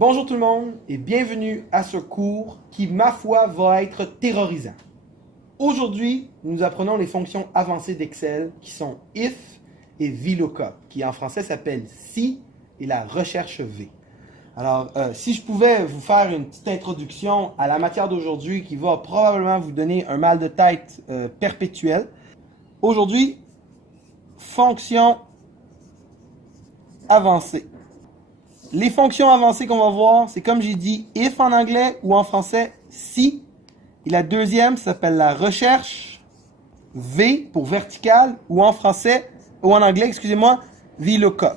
Bonjour tout le monde et bienvenue à ce cours qui, ma foi, va être terrorisant. Aujourd'hui, nous apprenons les fonctions avancées d'Excel qui sont if et VLOOKUP, qui en français s'appelle si et la recherche V. Alors, si je pouvais vous faire une petite introduction à la matière d'aujourd'hui qui va probablement vous donner un mal de tête perpétuel. Aujourd'hui, fonctions avancées. Les fonctions avancées qu'on va voir, c'est comme j'ai dit, if en anglais ou en français, si. Et la deuxième s'appelle la recherche, V pour vertical, ou en français, ou en anglais, excusez-moi, VLOOKUP.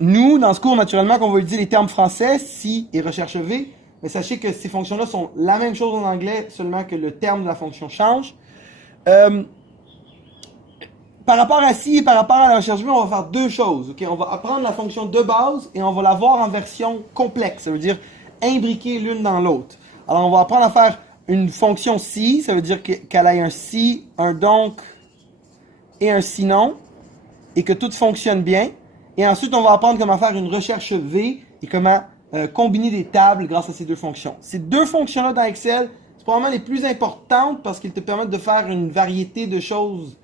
Nous, dans ce cours, naturellement, qu'on va utiliser les termes français, si et recherche V, mais sachez que ces fonctions-là sont la même chose en anglais, seulement que le terme de la fonction change. Par rapport à si et par rapport à la recherche V, on va faire deux choses. Okay? On va apprendre la fonction de base et on va la voir en version complexe. Ça veut dire imbriquer l'une dans l'autre. Alors, on va apprendre à faire une fonction si. Ça veut dire qu'elle ait un si, un donc et un sinon. Et que tout fonctionne bien. Et ensuite, on va apprendre comment faire une recherche V et comment combiner des tables grâce à ces deux fonctions. Ces deux fonctions-là dans Excel, c'est probablement les plus importantes parce qu'ils te permettent de faire une variété de choses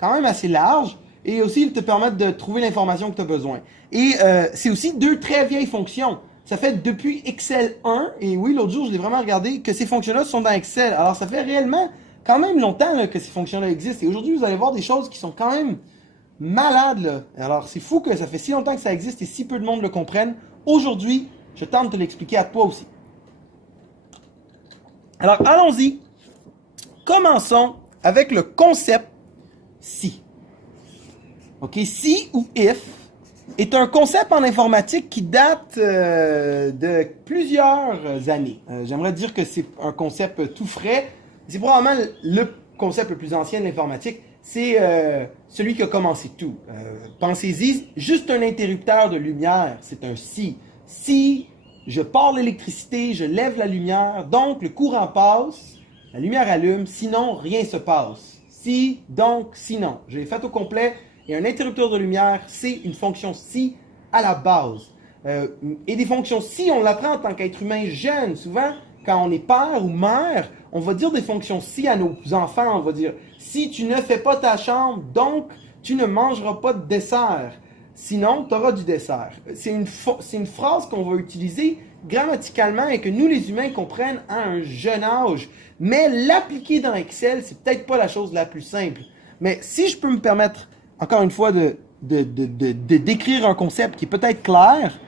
quand même assez large, et aussi ils te permettent de trouver l'information que tu as besoin. Et c'est aussi deux très vieilles fonctions. Ça fait depuis Excel 1, et oui, l'autre jour, je l'ai vraiment regardé, que ces fonctions-là sont dans Excel. Alors, ça fait réellement quand même longtemps là, que ces fonctions-là existent. Et aujourd'hui, vous allez voir des choses qui sont quand même malades. Là. Alors, c'est fou que ça fait si longtemps que ça existe et si peu de monde le comprenne. Aujourd'hui, je tente de te l'expliquer à toi aussi. Alors, allons-y. Commençons avec le concept si. OK, si ou if est un concept en informatique qui date de plusieurs années. J'aimerais dire que c'est un concept tout frais. C'est probablement le concept le plus ancien de l'informatique. C'est celui qui a commencé tout. Pensez-y, juste un interrupteur de lumière, c'est un si. Si je pars l'électricité, je lève la lumière, donc le courant passe, la lumière allume, sinon rien se passe. Si, donc, sinon. Je l'ai fait au complet. Et un interrupteur de lumière, c'est une fonction si à la base. Et des fonctions si, on l'apprend en tant qu'être humain jeune. Souvent, quand on est père ou mère, on va dire des fonctions si à nos enfants. On va dire, si tu ne fais pas ta chambre, donc tu ne mangeras pas de dessert. Sinon, tu auras du dessert. C'est une phrase qu'on va utiliser grammaticalement et que nous, les humains, comprennent à un jeune âge. Mais l'appliquer dans Excel, c'est peut-être pas la chose la plus simple. Mais si je peux me permettre, encore une fois, de décrire un concept qui est peut-être clair,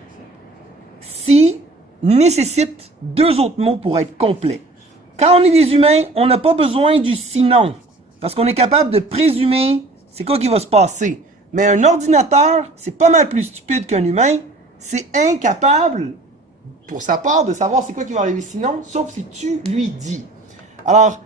si nécessite deux autres mots pour être complet. Quand on est des humains, on n'a pas besoin du sinon, parce qu'on est capable de présumer c'est quoi qui va se passer. Mais un ordinateur, c'est pas mal plus stupide qu'un humain, c'est incapable, pour sa part, de savoir c'est quoi qui va arriver sinon, sauf si tu lui dis. Alors,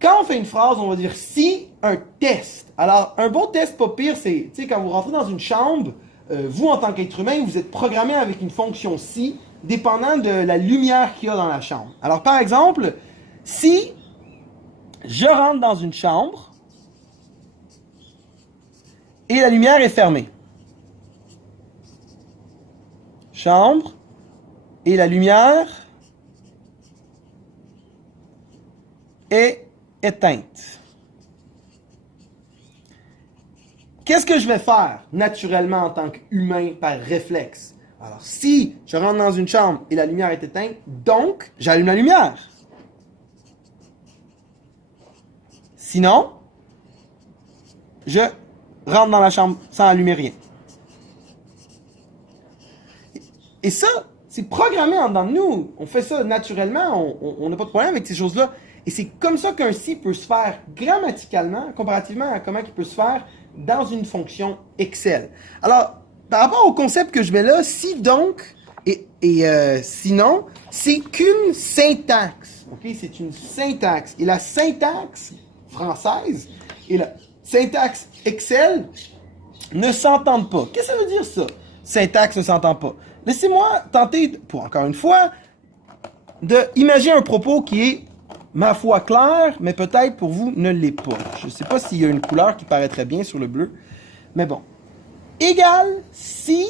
quand on fait une phrase, on va dire si un test. Alors, un bon test pas pire, c'est, tu sais, quand vous rentrez dans une chambre, vous, en tant qu'être humain, vous êtes programmé avec une fonction si, dépendant de la lumière qu'il y a dans la chambre. Alors, par exemple, si je rentre dans une chambre et la lumière est fermée. Chambre et la lumière est éteinte. Qu'est-ce que je vais faire naturellement en tant qu'humain par réflexe? Alors, si je rentre dans une chambre et la lumière est éteinte, donc j'allume la lumière. Sinon, je rentre dans la chambre sans allumer rien. Et ça, c'est programmé en dedans de nous. On fait ça naturellement, on n'a pas de problème avec ces choses-là. Et c'est comme ça qu'un si peut se faire grammaticalement, comparativement à comment il peut se faire dans une fonction Excel. Alors, par rapport au concept que je mets là, si donc et sinon, c'est qu'une syntaxe. Okay? C'est une syntaxe. Et la syntaxe française et la syntaxe Excel ne s'entendent pas. Qu'est-ce que ça veut dire ça? Syntaxe ne s'entend pas. Laissez-moi tenter, pour encore une fois, d'imaginer un propos qui est, ma foi, clair, mais peut-être pour vous ne l'est pas. Je ne sais pas s'il y a une couleur qui paraîtrait bien sur le bleu, mais bon. Égal si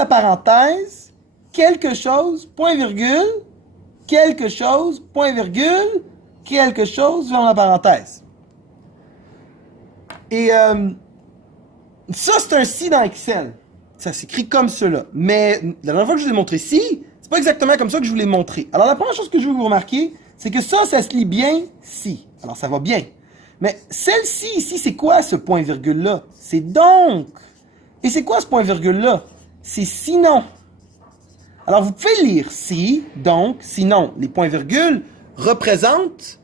la parenthèse, quelque chose, point virgule, quelque chose, point virgule, quelque chose, ferme la parenthèse. Et ça, c'est un si dans Excel. Ça s'écrit comme cela. Mais la dernière fois que je vous ai montré si, c'est pas exactement comme ça que je vous l'ai montré. Alors la première chose que je veux vous remarquer, c'est que ça se lit bien si. Alors ça va bien. Mais celle-ci ici, c'est quoi ce point virgule-là? C'est donc. Et c'est quoi ce point virgule-là? C'est sinon. Alors vous pouvez lire si, donc, sinon. Les points virgules représentent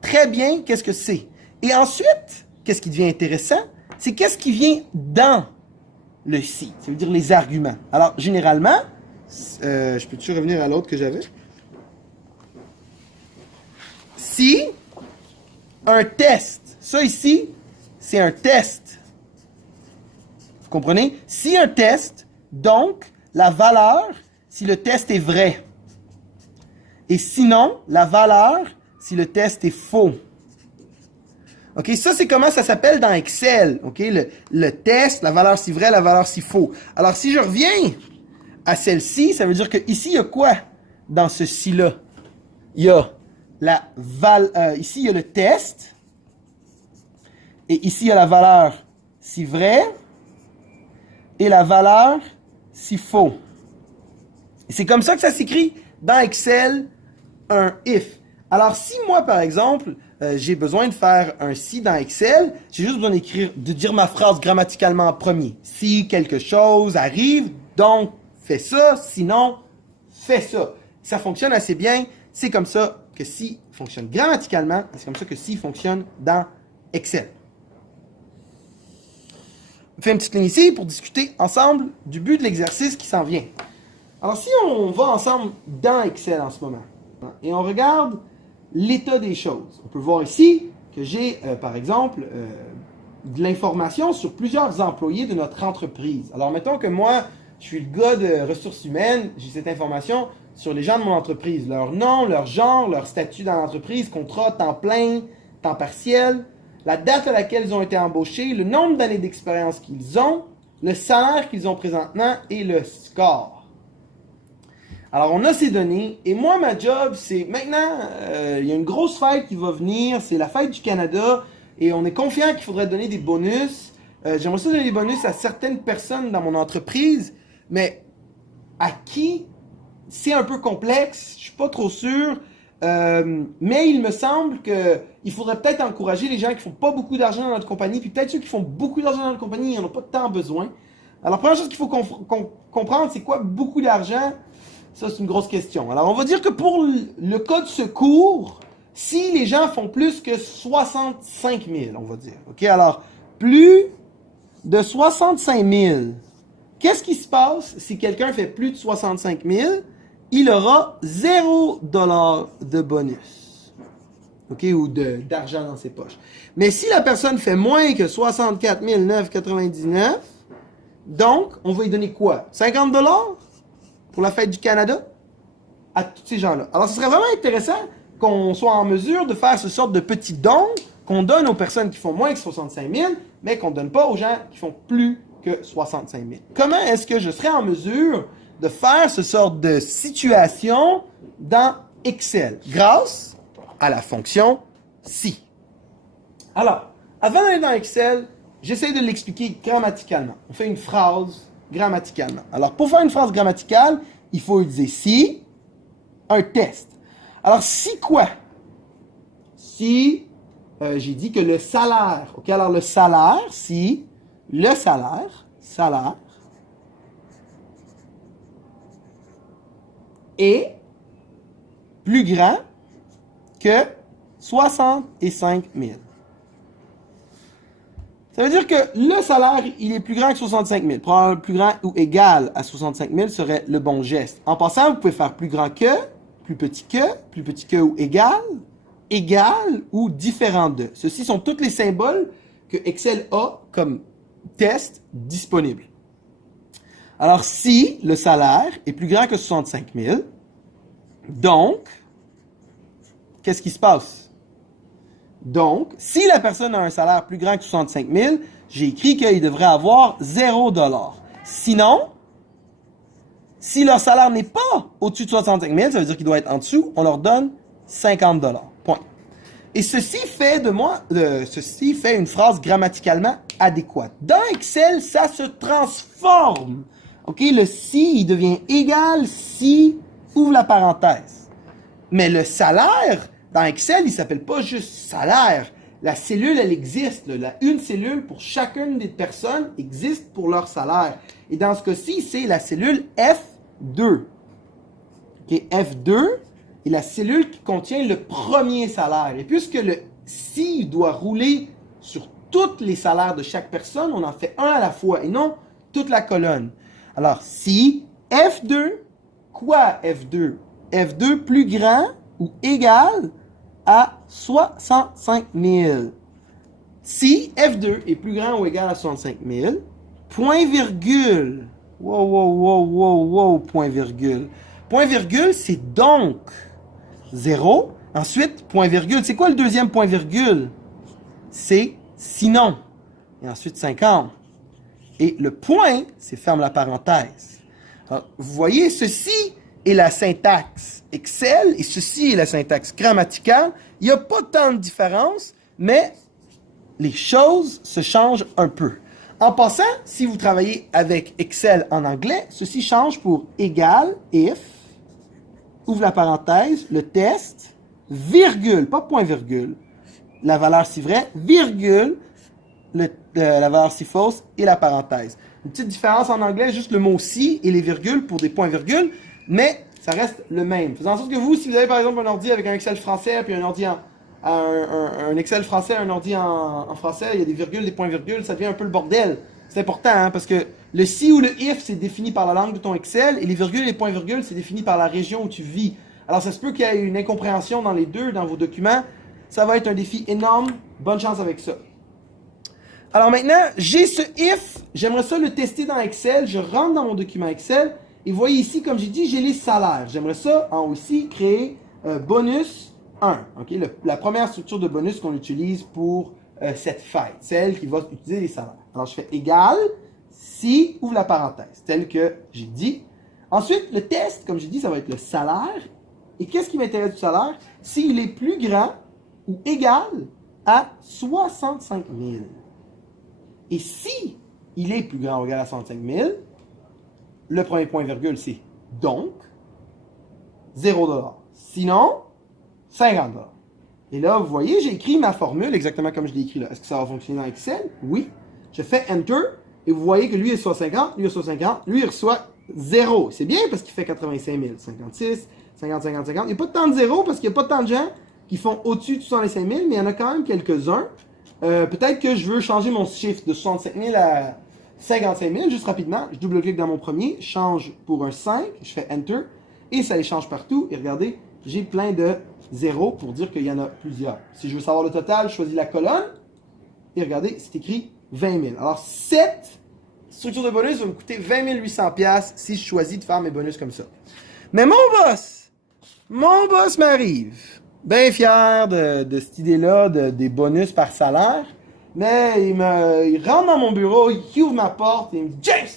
très bien qu'est-ce que c'est. Et ensuite, qu'est-ce qui devient intéressant? C'est qu'est-ce qui vient dans le si. Ça veut dire les arguments. Alors, généralement, je peux-tu revenir à l'autre que j'avais? Si un test, ça ici, c'est un test. Vous comprenez? Si un test, donc, la valeur, si le test est vrai. Et sinon, la valeur, si le test est faux. OK, ça, c'est comment ça s'appelle dans Excel. OK, le test, la valeur si vrai, la valeur si faux. Alors, si je reviens à celle-ci, ça veut dire que ici, il y a quoi dans ce si-là? Il y a ici, il y a le test. Et ici, il y a la valeur si vrai et la valeur si faux. Et c'est comme ça que ça s'écrit dans Excel, un if. Alors, si moi, par exemple, j'ai besoin de faire un si dans Excel, j'ai juste besoin de dire ma phrase grammaticalement en premier. Si quelque chose arrive, donc fais ça, sinon fais ça. Ça fonctionne assez bien. C'est comme ça que si fonctionne grammaticalement, c'est comme ça que si fonctionne dans Excel. On fait une petite ligne ici pour discuter ensemble du but de l'exercice qui s'en vient. Alors, si on va ensemble dans Excel en ce moment, et on regarde l'état des choses, on peut voir ici que j'ai, par exemple, de l'information sur plusieurs employés de notre entreprise. Alors, mettons que moi, je suis le gars de ressources humaines, j'ai cette information sur les gens de mon entreprise, leur nom, leur genre, leur statut dans l'entreprise, contrat, temps plein, temps partiel, la date à laquelle ils ont été embauchés, le nombre d'années d'expérience qu'ils ont, le salaire qu'ils ont présentement et le score. Alors, on a ces données, et moi, ma job, c'est maintenant, il y a une grosse fête qui va venir, c'est la fête du Canada, et on est confiant qu'il faudrait donner des bonus. J'aimerais ça donner des bonus à certaines personnes dans mon entreprise, mais à qui? C'est un peu complexe, je suis pas trop sûr, mais il me semble qu'il faudrait peut-être encourager les gens qui font pas beaucoup d'argent dans notre compagnie, puis peut-être ceux qui font beaucoup d'argent dans notre compagnie, ils n'en ont pas tant besoin. Alors, la première chose qu'il faut comprendre, c'est quoi beaucoup d'argent? Ça, c'est une grosse question. Alors, on va dire que pour le cas de secours, si les gens font plus que 65 000, on va dire. OK? Alors, plus de 65 000, qu'est-ce qui se passe si quelqu'un fait plus de 65 000? Il aura 0 $ de bonus. OK? Ou d'argent dans ses poches. Mais si la personne fait moins que 64 999, donc, on va lui donner quoi? 50 $ pour la fête du Canada? À tous ces gens-là. Alors, ce serait vraiment intéressant qu'on soit en mesure de faire ce sorte de petits dons qu'on donne aux personnes qui font moins que 65 000, mais qu'on ne donne pas aux gens qui font plus que 65 000. Comment est-ce que je serais en mesure de faire ce sorte de situation dans Excel? Grâce à la fonction si. Alors, avant d'aller dans Excel, j'essaie de l'expliquer grammaticalement. On fait une phrase grammaticalement. Alors, pour faire une phrase grammaticale, il faut utiliser si, un test. Alors, si quoi? Si, j'ai dit que le salaire, OK, alors le salaire, si, le salaire, est plus grand que 65 000. Ça veut dire que le salaire, il est plus grand que 65 000. Probablement plus grand ou égal à 65 000 serait le bon geste. En passant, vous pouvez faire plus grand que, plus petit que ou égal ou différent de. Ceux-ci sont tous les symboles que Excel a comme test disponible. Alors, si le salaire est plus grand que 65 000, donc, qu'est-ce qui se passe? Donc, si la personne a un salaire plus grand que 65 000, j'ai écrit qu'il devrait avoir 0 $. Sinon, Si leur salaire n'est pas au-dessus de 65 000, ça veut dire qu'il doit être en dessous, on leur donne 50 $. Point. Et ceci fait une phrase grammaticalement adéquate. Dans Excel, ça se transforme. OK? Le si, il devient égal si, ouvre la parenthèse. Mais le salaire, dans Excel, il s'appelle pas juste salaire. La cellule, elle existe. Une cellule pour chacune des personnes existe pour leur salaire. Et dans ce cas-ci, c'est la cellule F2. Okay? F2 est la cellule qui contient le premier salaire. Et puisque le si doit rouler sur tous les salaires de chaque personne, on en fait un à la fois et non toute la colonne. Alors, si F2, quoi F2? F2 plus grand ou égal à 65 000. Si F2 est plus grand ou égal à 65 000, point virgule. Wow, point virgule. Point virgule, c'est donc 0. Ensuite, point virgule. C'est quoi le deuxième point virgule? C'est sinon. Et ensuite, 50. Et le point, c'est ferme la parenthèse. Alors, vous voyez, ceci est la syntaxe Excel et ceci est la syntaxe grammaticale. Il n'y a pas tant de différence, mais les choses se changent un peu. En passant, si vous travaillez avec Excel en anglais, ceci change pour égal, if, ouvre la parenthèse, le test, virgule, pas point virgule, la valeur si vraie, virgule, la valeur si fausse et la parenthèse. Une petite différence en anglais, juste le mot si et les virgules pour des points-virgules, mais ça reste le même. Faisant en sorte que vous, si vous avez par exemple un ordi avec un Excel français, puis un ordi un Excel français, un ordi en français, il y a des virgules, des points-virgules, ça devient un peu le bordel. C'est important, hein, parce que le si ou le if, c'est défini par la langue de ton Excel, et les virgules et les points-virgules, c'est défini par la région où tu vis. Alors ça se peut qu'il y ait une incompréhension dans les deux, dans vos documents. Ça va être un défi énorme. Bonne chance avec ça. Alors maintenant, j'ai ce if, j'aimerais ça le tester dans Excel, je rentre dans mon document Excel, et vous voyez ici, comme j'ai dit, j'ai les salaires. J'aimerais ça, en haut ici, créer bonus 1. Okay? La première structure de bonus qu'on utilise pour cette fête, celle qui va utiliser les salaires. Alors je fais égal, si, ouvre la parenthèse, tel que j'ai dit. Ensuite, le test, comme j'ai dit, ça va être le salaire. Et qu'est-ce qui m'intéresse du salaire? S'il est plus grand ou égal à 65 000. Et si il est plus grand ou égal à 65 000, le premier point virgule, c'est donc 0 $. Sinon, 50 $. Et là, vous voyez, j'ai écrit ma formule exactement comme je l'ai écrit là. Est-ce que ça va fonctionner dans Excel? Oui. Je fais Enter et vous voyez que lui, il reçoit 50, lui, il reçoit 50, lui, il reçoit 0. C'est bien parce qu'il fait 85 000. 56, 50, 50, 50. Il n'y a pas tant de 0 parce qu'il n'y a pas tant de gens qui font au-dessus de 65 000, mais il y en a quand même quelques-uns. Peut-être que je veux changer mon chiffre de 65 000 à 55 000, juste rapidement. Je double-clique dans mon premier, change pour un 5, je fais Enter, et ça les change partout. Et regardez, j'ai plein de zéros pour dire qu'il y en a plusieurs. Si je veux savoir le total, je choisis la colonne, et regardez, c'est écrit 20 000. Alors, cette structure de bonus va me coûter 20 800 $ si je choisis de faire mes bonus comme ça. Mais mon boss m'arrive. Bien fier de cette idée-là, des bonus par salaire. Mais il rentre dans mon bureau, il ouvre ma porte et il me dit « James,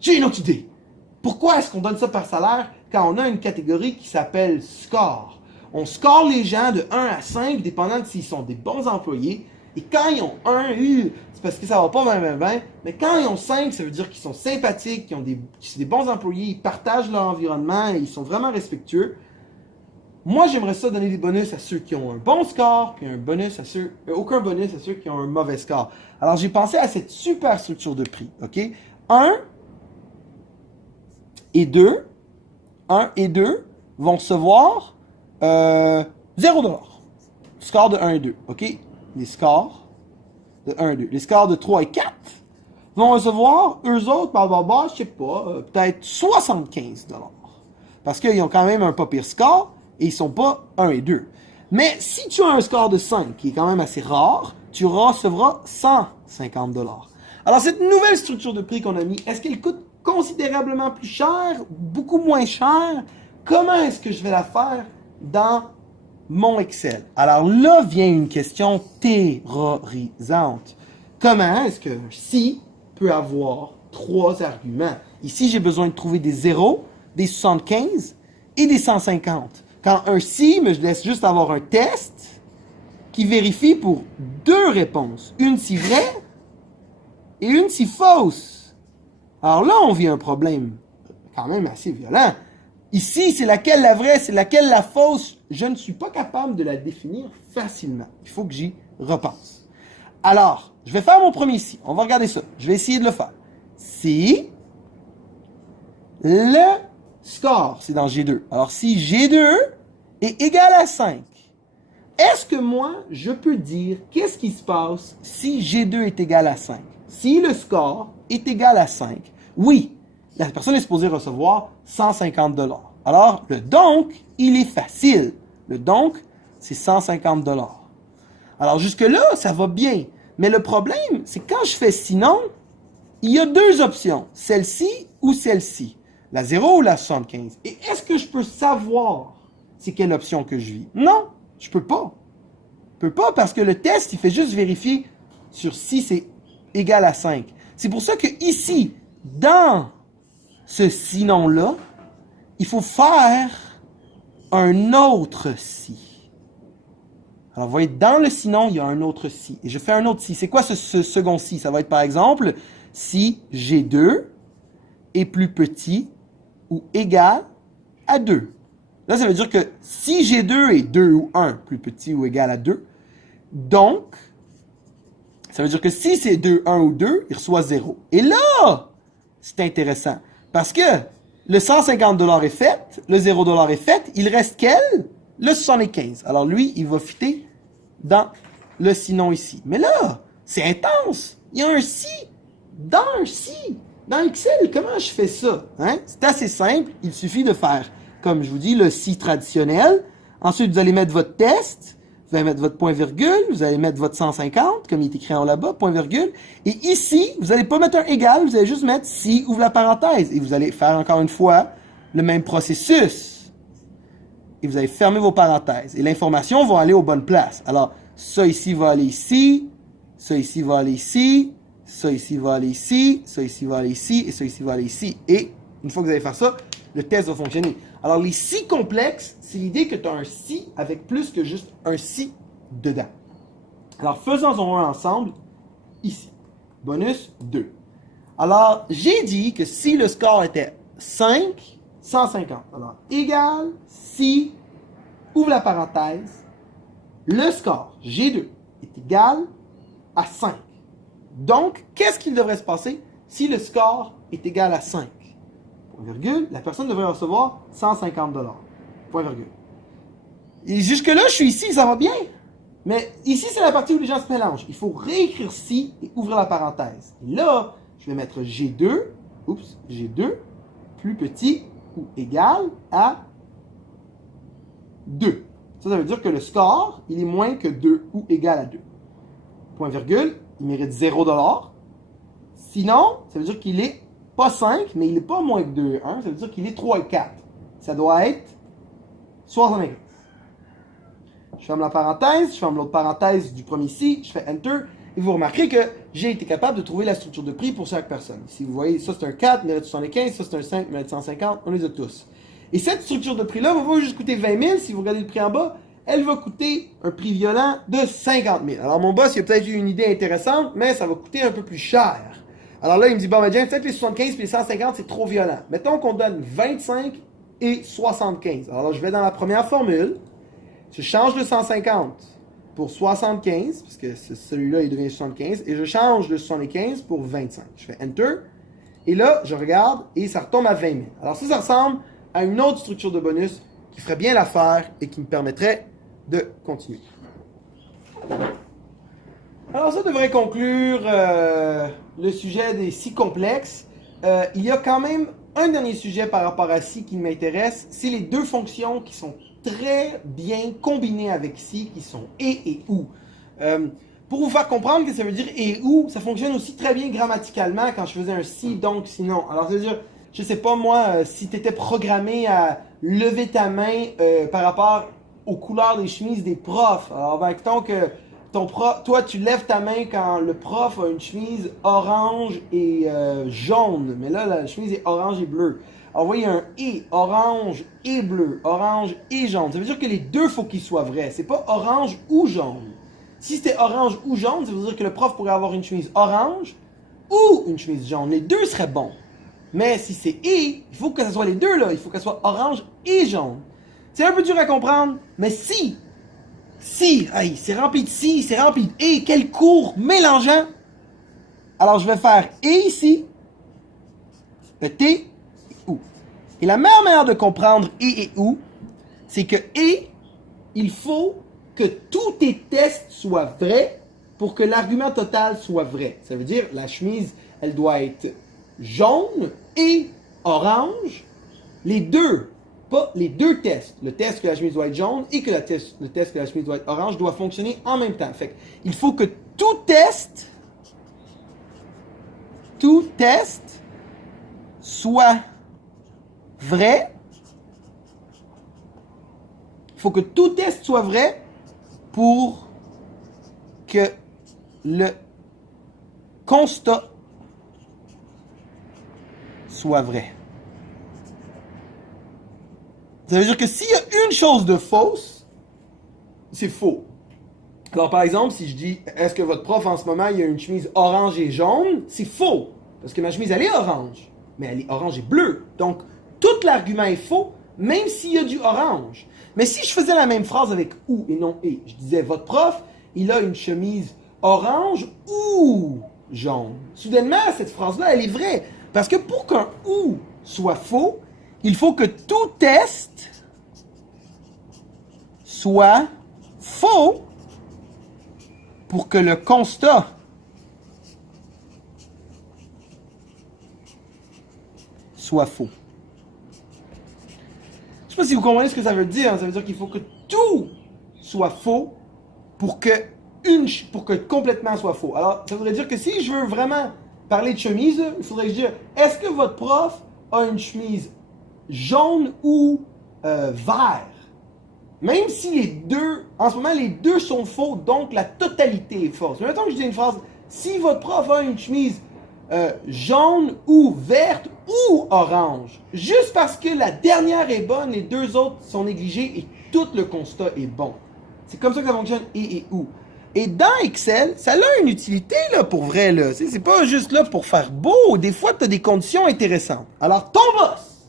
j'ai une autre idée. Pourquoi est-ce qu'on donne ça par salaire quand on a une catégorie qui s'appelle score? On score les gens de 1 à 5, dépendant de s'ils sont des bons employés. Et quand ils ont 1, c'est parce que ça va pas 20-20-20. Mais quand ils ont 5, ça veut dire qu'ils sont sympathiques, qu'ils sont des bons employés, ils partagent leur environnement et ils sont vraiment respectueux. Moi, j'aimerais ça donner des bonus à ceux qui ont un bon score, puis aucun bonus à ceux qui ont un mauvais score. Alors, j'ai pensé à cette super structure de prix, OK? 1 et 2 vont recevoir 0 $. Score de 1 et 2, OK? Les scores de 1 et 2. Les scores de 3 et 4 vont recevoir, eux autres, je sais pas, peut-être 75 $. Parce qu'ils ont quand même un pas pire score, et ils sont pas 1 et 2. Mais si tu as un score de 5, qui est quand même assez rare, tu recevras 150 $. Alors, cette nouvelle structure de prix qu'on a mis, est-ce qu'elle coûte considérablement plus cher, beaucoup moins cher? Comment est-ce que je vais la faire dans mon Excel? Alors là vient une question terrorisante. Comment est-ce que si peut avoir 3 arguments? Ici, j'ai besoin de trouver des zéros. des 75 et des 150. Quand un si me laisse juste avoir un test qui vérifie pour deux réponses. Une si vraie et une si fausse. Alors là, on vit un problème quand même assez violent. Ici, c'est laquelle la vraie, c'est laquelle la fausse. Je ne suis pas capable de la définir facilement. Il faut que j'y repense. Alors, je vais faire mon premier si. On va regarder ça. Je vais essayer de le faire. Si le score, c'est dans G2. Alors, si G2 est égal à 5, est-ce que moi, je peux dire qu'est-ce qui se passe si G2 est égal à 5? Si le score est égal à 5, oui, la personne est supposée recevoir 150 $. Alors, le donc, il est facile. Le donc, c'est 150 $. Alors, jusque-là, ça va bien. Mais le problème, c'est que quand je fais sinon, il y a deux options. Celle-ci ou celle-ci. La 0 ou la 75. Et est-ce que je peux savoir c'est quelle option que je vis? Non, je peux pas. Je peux pas parce que le test, il fait juste vérifier sur si c'est égal à 5. C'est pour ça que ici, dans ce sinon-là, il faut faire un autre si. Alors, vous voyez, dans le sinon, il y a un autre si. Et je fais un autre si. C'est quoi ce second si? Ça va être, par exemple, si G2 est plus petit ou égal à 2. Là, ça veut dire que si G2 est 2 ou 1 plus petit ou égal à 2, donc, ça veut dire que si c'est 2, 1 ou 2, il reçoit 0. Et là, c'est intéressant. Parce que le 150 $ est fait, le 0 $ est fait, il reste quel? Le 75. Alors lui, il va fitter dans le sinon ici. Mais là, c'est intense. Il y a un si dans un si. Dans Excel, comment je fais ça? Hein? C'est assez simple. Il suffit de faire, comme je vous dis, le si traditionnel. Ensuite, vous allez mettre votre test. Vous allez mettre votre point-virgule. Vous allez mettre votre 150, comme il est écrit en là-bas, point-virgule. Et ici, vous n'allez pas mettre un égal. Vous allez juste mettre si, ouvre la parenthèse. Et vous allez faire encore une fois le même processus. Et vous allez fermer vos parenthèses. Et l'information va aller aux bonnes places. Alors, ça ici va aller ici. Ça ici va aller ici. Ça ici va aller ici, ça ici va aller ici, et ça ici va aller ici. Et une fois que vous allez faire ça, le test va fonctionner. Alors, les si complexes, c'est l'idée que tu as un si avec plus que juste un si dedans. Alors, faisons-en un ensemble, ici. Bonus 2. Alors, j'ai dit que si le score était 5, 150. Alors, égal si, ouvre la parenthèse, le score, G2, est égal à 5. Donc, qu'est-ce qu'il devrait se passer si le score est égal à 5? Point virgule, la personne devrait recevoir 150 $. Point virgule. Et jusque-là, je suis ici, ça va bien. Mais ici, c'est la partie où les gens se mélangent. Il faut réécrire si et ouvrir la parenthèse. Et là, je vais mettre G2, G2, plus petit ou égal à 2. Ça veut dire que le score, il est moins que 2 ou égal à 2. Point virgule, il mérite 0 $. Sinon, ça veut dire qu'il est pas 5, mais il n'est pas moins que 2 et 1. Ça veut dire qu'il est 3 et 4. Ça doit être 75. Je ferme la parenthèse, je ferme l'autre parenthèse du premier si, je fais Enter, et vous remarquerez que j'ai été capable de trouver la structure de prix pour chaque personne. Si vous voyez, ça c'est un 4, mérite 75, ça c'est un 5, mérite 150, on les a tous. Et cette structure de prix-là va pas juste coûter 20 000, si vous regardez le prix en bas, elle va coûter un prix violent de 50 000. Alors mon boss, il a peut-être eu une idée intéressante, mais ça va coûter un peu plus cher. Alors là, il me dit, bon, ben James, peut-être les 75 et les 150, c'est trop violent. Mettons qu'on donne 25 et 75. Alors là, je vais dans la première formule, je change le 150 pour 75, parce que celui-là, il devient 75, et je change le 75 pour 25. Je fais Enter, et là, je regarde, et ça retombe à 20 000. Alors ça ressemble à une autre structure de bonus qui ferait bien l'affaire et qui me permettrait de continuer. Alors ça devrait conclure le sujet des si complexes. Il y a quand même un dernier sujet par rapport à si qui m'intéresse, c'est les deux fonctions qui sont très bien combinées avec si, qui sont et ou. Pour vous faire comprendre que ça veut dire et ou, ça fonctionne aussi très bien grammaticalement quand je faisais un si, donc, sinon. Alors ça veut dire, je sais pas moi, si tu étais programmé à lever ta main par rapport aux couleurs des chemises des profs. Alors, mettons que toi, tu lèves ta main quand le prof a une chemise orange et jaune. Mais là, la chemise est orange et bleue. Alors, vous voyez un et, orange et bleu, orange et jaune. Ça veut dire que les deux, faut qu'ils soient vrais. C'est pas orange ou jaune. Si c'était orange ou jaune, ça veut dire que le prof pourrait avoir une chemise orange ou une chemise jaune. Les deux seraient bons. Mais si c'est et, il faut que ce soit les deux là. Il faut que ce soit orange et jaune. C'est un peu dur à comprendre, mais si, aïe, c'est rempli de si, c'est rempli de et, quel cours mélangeant. Alors je vais faire et ici, le t, ou. Et la meilleure manière de comprendre et ou, c'est que et, il faut que tous tes tests soient vrais pour que l'argument total soit vrai. Ça veut dire la chemise, elle doit être jaune et orange, les deux. Pas les deux tests. Le test que la chemise doit être jaune et que le test que la chemise doit être orange doit fonctionner en même temps. Fait il faut que tout test soit vrai. Il faut que tout test soit vrai pour que le constat soit vrai. Ça veut dire que s'il y a une chose de fausse, c'est faux. Alors, par exemple, si je dis, est-ce que votre prof, en ce moment, il a une chemise orange et jaune? C'est faux. Parce que ma chemise, elle est orange. Mais elle est orange et bleue. Donc, tout l'argument est faux, même s'il y a du orange. Mais si je faisais la même phrase avec ou et non et, je disais, votre prof, il a une chemise orange ou jaune. Soudainement, cette phrase-là, elle est vraie. Parce que pour qu'un ou soit faux, il faut que tout test soit faux pour que le constat soit faux. Je ne sais pas si vous comprenez ce que ça veut dire. Ça veut dire qu'il faut que tout soit faux pour que complètement soit faux. Alors, ça voudrait dire que si je veux vraiment parler de chemise, il faudrait que je dise, est-ce que votre prof a une chemise jaune ou vert? Même si les deux, en ce moment, les deux sont faux, donc la totalité est fausse. Mais mettons que je dis une phrase, si votre prof a une chemise jaune ou verte ou orange, juste parce que la dernière est bonne, les deux autres sont négligés et tout le constat est bon. C'est comme ça que ça fonctionne et ou. Et dans Excel, ça a une utilité là, pour vrai. Là. C'est pas juste là pour faire beau. Des fois, tu as des conditions intéressantes. Alors, ton boss,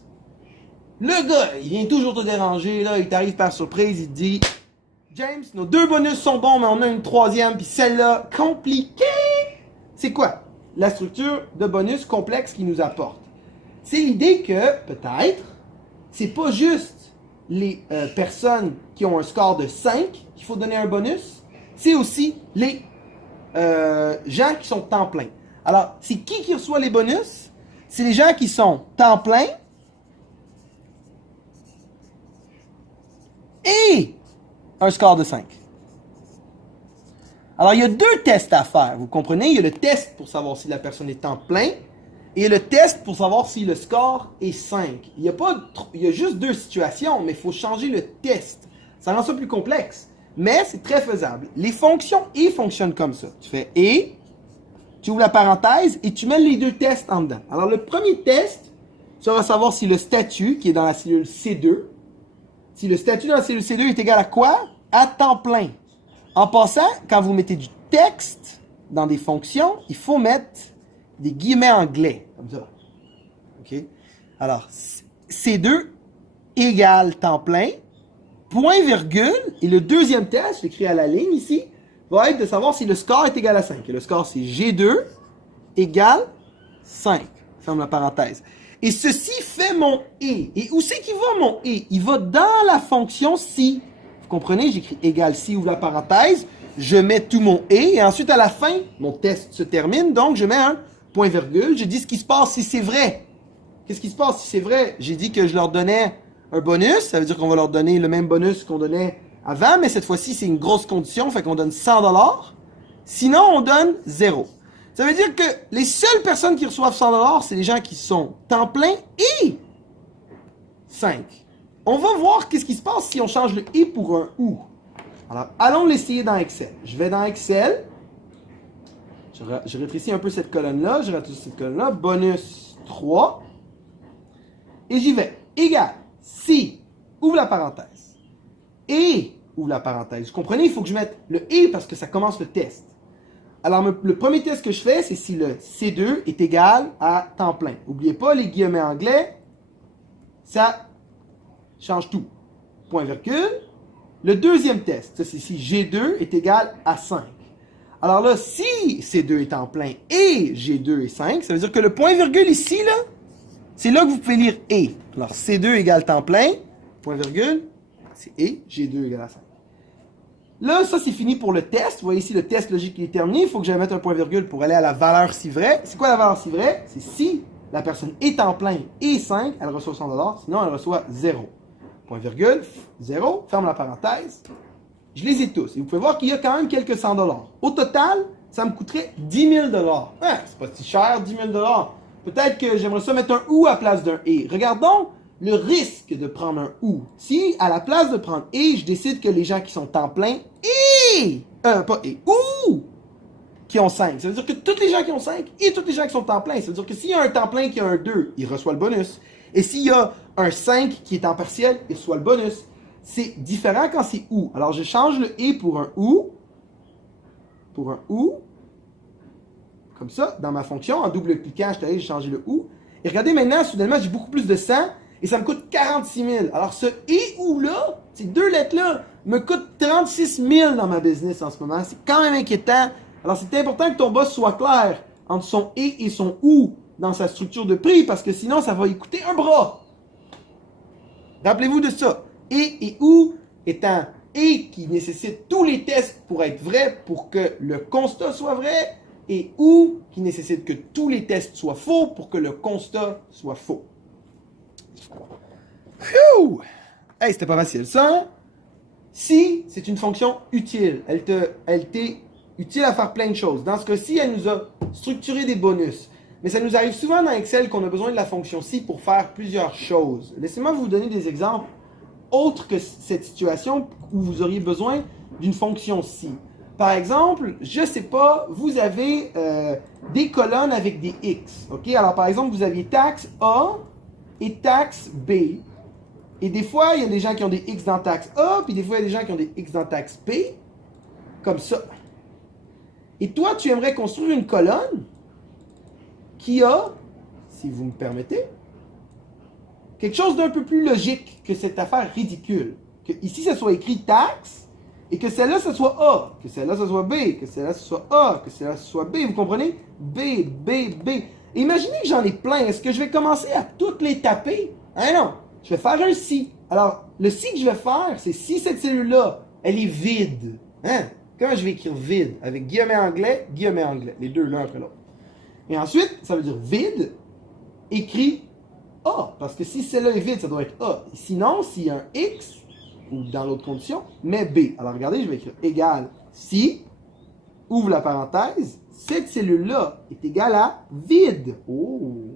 le gars, il vient toujours te déranger. Là, il t'arrive par surprise, il te dit James, nos deux bonus sont bons, mais on a une troisième, puis celle-là, compliquée. C'est quoi? La structure de bonus complexe qu'il nous apporte. C'est l'idée que, peut-être, c'est pas juste les personnes qui ont un score de 5 qu'il faut donner un bonus, c'est aussi les gens qui sont temps plein. Alors, c'est qui reçoit les bonus? C'est les gens qui sont temps plein et un score de 5. Alors, il y a deux tests à faire, vous comprenez? Il y a le test pour savoir si la personne est temps plein et le test pour savoir si le score est 5. Il y a juste deux situations, mais il faut changer le test. Ça rend ça plus complexe, mais c'est très faisable. Les fonctions et fonctionnent comme ça. Tu fais et, tu ouvres la parenthèse et tu mets les deux tests en dedans. Alors, le premier test, ça va savoir si le statut, qui est dans la cellule C2, si le statut dans la cellule C2 est égal à quoi? À temps plein. En passant, quand vous mettez du texte dans des fonctions, il faut mettre des guillemets anglais, comme ça. OK? Alors, C2 égale temps plein, point virgule, et le deuxième test, écrit à la ligne ici, va être de savoir si le score est égal à 5. Et le score, c'est G2 égale 5. Ferme la parenthèse. Et ceci fait mon et. Et où c'est qu'il va mon et? Il va dans la fonction si. Vous comprenez? J'écris égal si, ouvre la parenthèse, je mets tout mon et ensuite à la fin, mon test se termine, donc je mets un point virgule, je dis ce qui se passe si c'est vrai. Qu'est-ce qui se passe si c'est vrai? J'ai dit que je leur donnais un bonus, ça veut dire qu'on va leur donner le même bonus qu'on donnait avant, mais cette fois-ci, c'est une grosse condition, fait qu'on donne 100$. Sinon, on donne 0. Ça veut dire que les seules personnes qui reçoivent 100$, c'est les gens qui sont temps plein et 5. On va voir qu'est-ce qui se passe si on change le « et » pour un « ou ». Alors, allons l'essayer dans Excel. Je vais dans Excel. Je rétrécis un peu cette colonne-là. Je rétrécis cette colonne-là. Bonus 3. Et j'y vais. Égal. Si, ouvre la parenthèse. Et, ouvre la parenthèse. Vous comprenez, il faut que je mette le et parce que ça commence le test. Alors, le premier test que je fais, c'est si le C2 est égal à temps plein. N'oubliez pas, les guillemets anglais, ça change tout. Point virgule. Le deuxième test, ça c'est si G2 est égal à 5. Alors là, si C2 est en plein et G2 est 5, ça veut dire que le point virgule ici, là, c'est là que vous pouvez lire et. Alors C2 égale temps plein, point virgule, c'est et, G2 égale à 5. Là, ça c'est fini pour le test. Vous voyez ici, le test logique est terminé. Il faut que j'aille mettre un point virgule pour aller à la valeur si vrai. C'est quoi la valeur si vrai? C'est si la personne est en plein et 5, elle reçoit 100 $, sinon elle reçoit 0. Point virgule, 0, ferme la parenthèse. Je les ai tous. Et vous pouvez voir qu'il y a quand même quelques 100 $. Au total, ça me coûterait 10 000 $. Hein, c'est pas si cher, 10 000 $. Peut-être que j'aimerais ça mettre un ou à la place d'un et. Regardons le risque de prendre un ou. Si, à la place de prendre et, je décide que les gens qui sont en plein et, pas et, ou, qui ont 5. Ça veut dire que tous les gens qui ont 5 et tous les gens qui sont en plein. Ça veut dire que s'il y a un temps plein qui a un 2, il reçoit le bonus. Et s'il y a un 5 qui est en partiel, il reçoit le bonus. C'est différent quand c'est ou. Alors, je change le et pour un ou. Pour un ou. Comme ça, dans ma fonction, en double cliquant, je suis allé, j'ai changé le ou. Et regardez maintenant, soudainement, j'ai beaucoup plus de 100 et ça me coûte 46 000. Alors, ce et ou là, ces deux lettres-là, me coûtent 36 000 dans ma business en ce moment. C'est quand même inquiétant. Alors, c'est important que ton boss soit clair entre son et son ou dans sa structure de prix parce que sinon, ça va y coûter un bras. Rappelez-vous de ça. Et ou étant et qui nécessite tous les tests pour être vrai, pour que le constat soit vrai, et ou qui nécessite que tous les tests soient faux pour que le constat soit faux. Phew! Hey, c'était pas facile ça, hein? Si, c'est une fonction utile. Elle t'est utile à faire plein de choses. Dans ce cas-ci, elle nous a structuré des bonus. Mais ça nous arrive souvent dans Excel qu'on a besoin de la fonction si pour faire plusieurs choses. Laissez-moi vous donner des exemples autres que cette situation où vous auriez besoin d'une fonction si. Par exemple, je sais pas, vous avez des colonnes avec des X. OK? Alors, par exemple, vous aviez taxe A et taxe B. Et des fois, il y a des gens qui ont des X dans taxe A, puis des fois, il y a des gens qui ont des X dans taxe B. Comme ça. Et toi, tu aimerais construire une colonne qui a, si vous me permettez, quelque chose d'un peu plus logique que cette affaire ridicule. Que ici, ça soit écrit taxe, et que celle-là, ça soit A, que celle-là, ça soit B, que celle-là, ça soit A, que celle-là, ça soit B. Vous comprenez? B, B, B. Imaginez que j'en ai plein. Est-ce que je vais commencer à toutes les taper? Hein non. Je vais faire un si. Alors, le si que je vais faire, c'est si cette cellule-là, elle est vide. Hein? Comment je vais écrire vide? Avec guillemets anglais, les deux l'un après l'autre. Et ensuite, ça veut dire vide, écrit A. Parce que si celle-là est vide, ça doit être A. Sinon, s'il y a un X, ou dans l'autre condition, mets B. Alors regardez, je vais écrire égal si, ouvre la parenthèse, cette cellule-là est égale à vide. Oh!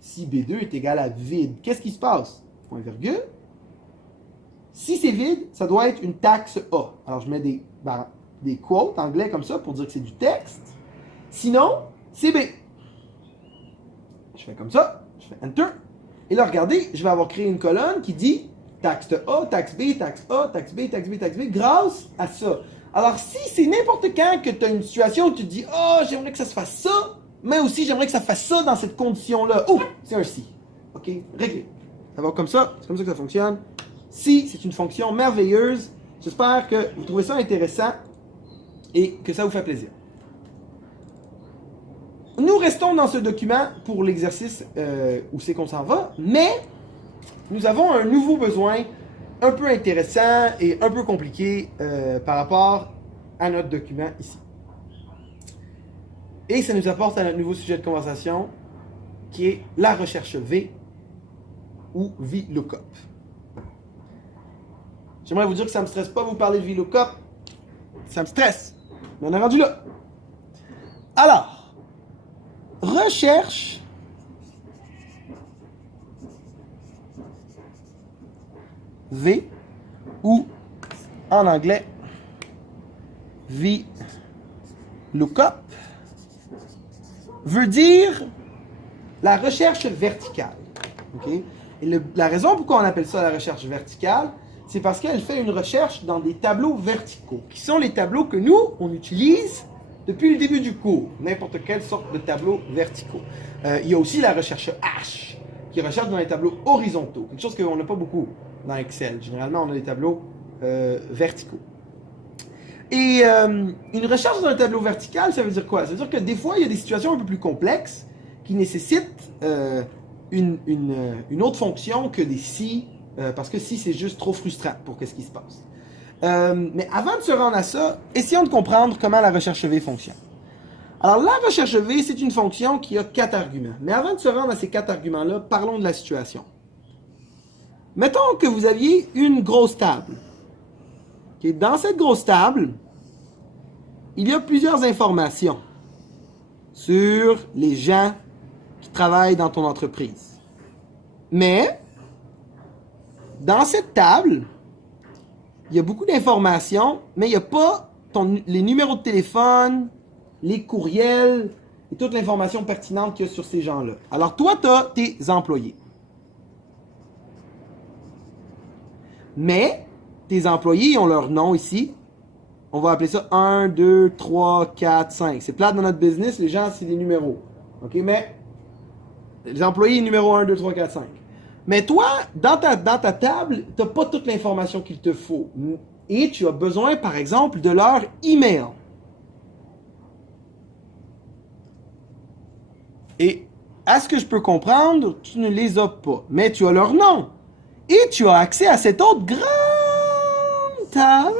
Si B2 est égal à vide, qu'est-ce qui se passe? Point virgule. Si c'est vide, ça doit être une taxe A. Alors je mets des quotes anglais comme ça pour dire que c'est du texte. Sinon, c'est B. Je fais comme ça, je fais Enter. Et là, regardez, je vais avoir créé une colonne qui dit taxe A, taxe B, taxe A, taxe B, taxe B, taxe B, grâce à ça. Alors, si c'est n'importe quand que tu as une situation où tu te dis « Oh, j'aimerais que ça se fasse ça, mais aussi j'aimerais que ça fasse ça dans cette condition-là. » Oh, c'est un si. OK, réglé. Ça va comme ça, c'est comme ça que ça fonctionne. Si, c'est une fonction merveilleuse. J'espère que vous trouvez ça intéressant et que ça vous fait plaisir. Nous restons dans ce document pour l'exercice où c'est qu'on s'en va, mais nous avons un nouveau besoin un peu intéressant et un peu compliqué par rapport à notre document ici. Et ça nous apporte à notre nouveau sujet de conversation qui est la recherche V ou VLOOKUP. J'aimerais vous dire que ça ne me stresse pas vous parler de VLOOKUP. Ça me stresse. Mais on est rendu là. Alors, recherche V ou en anglais VLOOKUP veut dire la recherche verticale. Okay? Et la raison pourquoi on appelle ça la recherche verticale, c'est parce qu'elle fait une recherche dans des tableaux verticaux, qui sont les tableaux que nous, on utilise depuis le début du cours. N'importe quelle sorte de tableaux verticaux. Il y a aussi la recherche H, qui recherche dans les tableaux horizontaux. Quelque chose qu'on n'a pas beaucoup dans Excel. Généralement, on a des tableaux verticaux. Et une recherche dans un tableau vertical, ça veut dire quoi? Ça veut dire que des fois, il y a des situations un peu plus complexes qui nécessitent une autre fonction que des si, parce que si, c'est juste trop frustrant pour qu'est-ce qui se passe. Mais avant de se rendre à ça, essayons de comprendre comment la recherche V fonctionne. Alors, la recherche V, c'est une fonction qui a 4 arguments. Mais avant de se rendre à ces 4 arguments-là, parlons de la situation. Mettons que vous aviez une grosse table. Okay? Dans cette grosse table, il y a plusieurs informations sur les gens qui travaillent dans ton entreprise. Mais, dans cette table, il y a beaucoup d'informations, mais il n'y a pas les numéros de téléphone, les courriels et toute l'information pertinente qu'il y a sur ces gens-là. Alors, toi, tu as tes employés. Mais, tes employés, ils ont leur nom ici. On va appeler ça 1, 2, 3, 4, 5. C'est plate dans notre business, les gens, c'est des numéros. OK, mais les employés, numéro 1, 2, 3, 4, 5. Mais toi, dans ta table, tu n'as pas toute l'information qu'il te faut. Et tu as besoin, par exemple, de leur email. Et à ce que je peux comprendre, tu ne les as pas. Mais tu as leur nom. Et tu as accès à cette autre grande table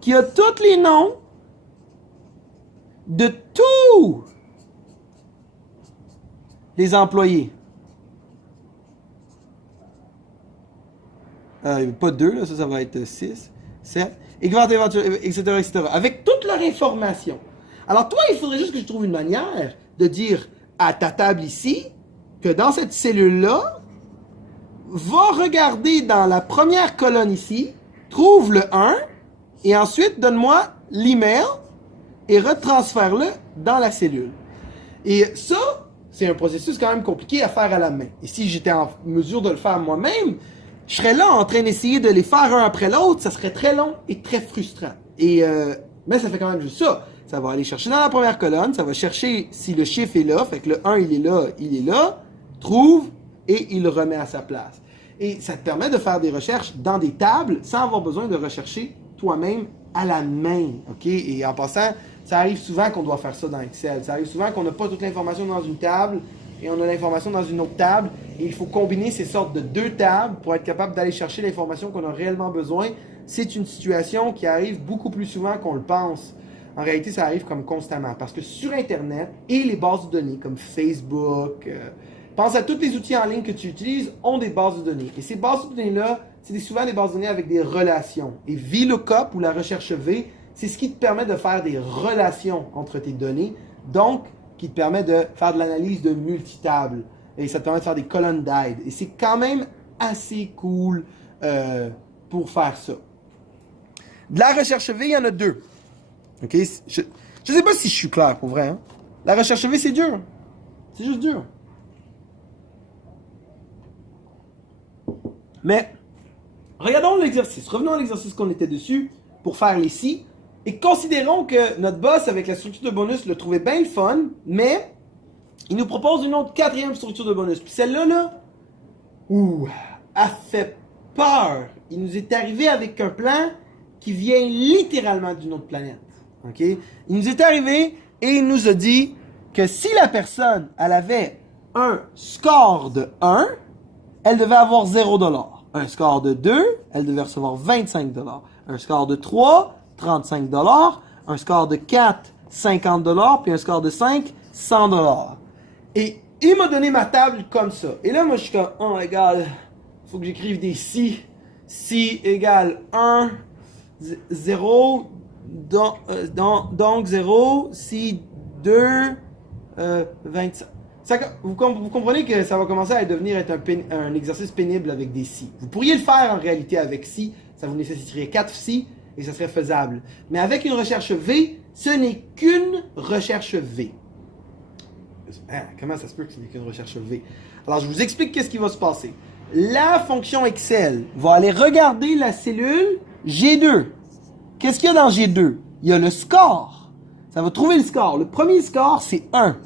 qui a tous les noms de tous les employés. Pas 2, là, ça va être 6, 7, etc., etc. Avec toute leur information. Alors toi, il faudrait juste que je trouve une manière de dire à ta table ici que dans cette cellule-là, va regarder dans la première colonne ici, trouve le 1, et ensuite donne-moi l'email et retransfère-le dans la cellule. Et ça, c'est un processus quand même compliqué à faire à la main. Et si j'étais en mesure de le faire moi-même, je serais là en train d'essayer de les faire un après l'autre, ça serait très long et très frustrant. Mais ça fait quand même juste ça. Ça va aller chercher dans la première colonne, ça va chercher si le chiffre est là, fait que le 1 il est là, trouve et il le remet à sa place. Et ça te permet de faire des recherches dans des tables sans avoir besoin de rechercher toi-même à la main. OK? Et en passant, ça arrive souvent qu'on doit faire ça dans Excel. Ça arrive souvent qu'on n'a pas toute l'information dans une table et on a l'information dans une autre table. Et il faut combiner ces sortes de 2 tables pour être capable d'aller chercher l'information qu'on a réellement besoin. C'est une situation qui arrive beaucoup plus souvent qu'on le pense. En réalité, ça arrive comme constamment. Parce que sur Internet et les bases de données comme Facebook, pense à tous les outils en ligne que tu utilises ont des bases de données. Et ces bases de données-là, c'est souvent des bases de données avec des relations. Et VLOOKUP, ou la recherche V, c'est ce qui te permet de faire des relations entre tes données. Donc, qui te permet de faire de l'analyse de multitables. Et ça te permet de faire des colonnes d'aide. Et c'est quand même assez cool pour faire ça. De la recherche V, il y en a 2. OK? Je ne sais pas si je suis clair, pour vrai. Hein? La recherche V, c'est dur. C'est juste dur. Mais, regardons l'exercice. Revenons à l'exercice qu'on était dessus pour faire les si. Et considérons que notre boss, avec la structure de bonus, le trouvait bien le fun, mais il nous propose une autre 4e structure de bonus. Puis celle-là, là, a fait peur. Il nous est arrivé avec un plan qui vient littéralement d'une autre planète. OK? Il nous est arrivé et il nous a dit que si la personne, elle avait un score de 1, elle devait avoir 0$. Un score de 2, elle devait recevoir 25$. Un score de 3, 35$. Un score de 4, 50$. Puis un score de 5, 100$. Et il m'a donné ma table comme ça. Et là, moi, je suis comme, oh, égale, faut que j'écrive des si. Si égale 1, 0, donc 0, si 2, 25. Vous comprenez que ça va commencer à devenir un exercice pénible avec des si. Vous pourriez le faire en réalité avec si, ça vous nécessiterait 4 si, et ça serait faisable. Mais avec une recherche V, ce n'est qu'une recherche V. Comment ça se peut que ce n'est qu'une recherche V? Alors, je vous explique qu'est-ce qui va se passer. La fonction Excel va aller regarder la cellule G2. Qu'est-ce qu'il y a dans G2? Il y a le score. Ça va trouver le score. Le premier score, c'est 1.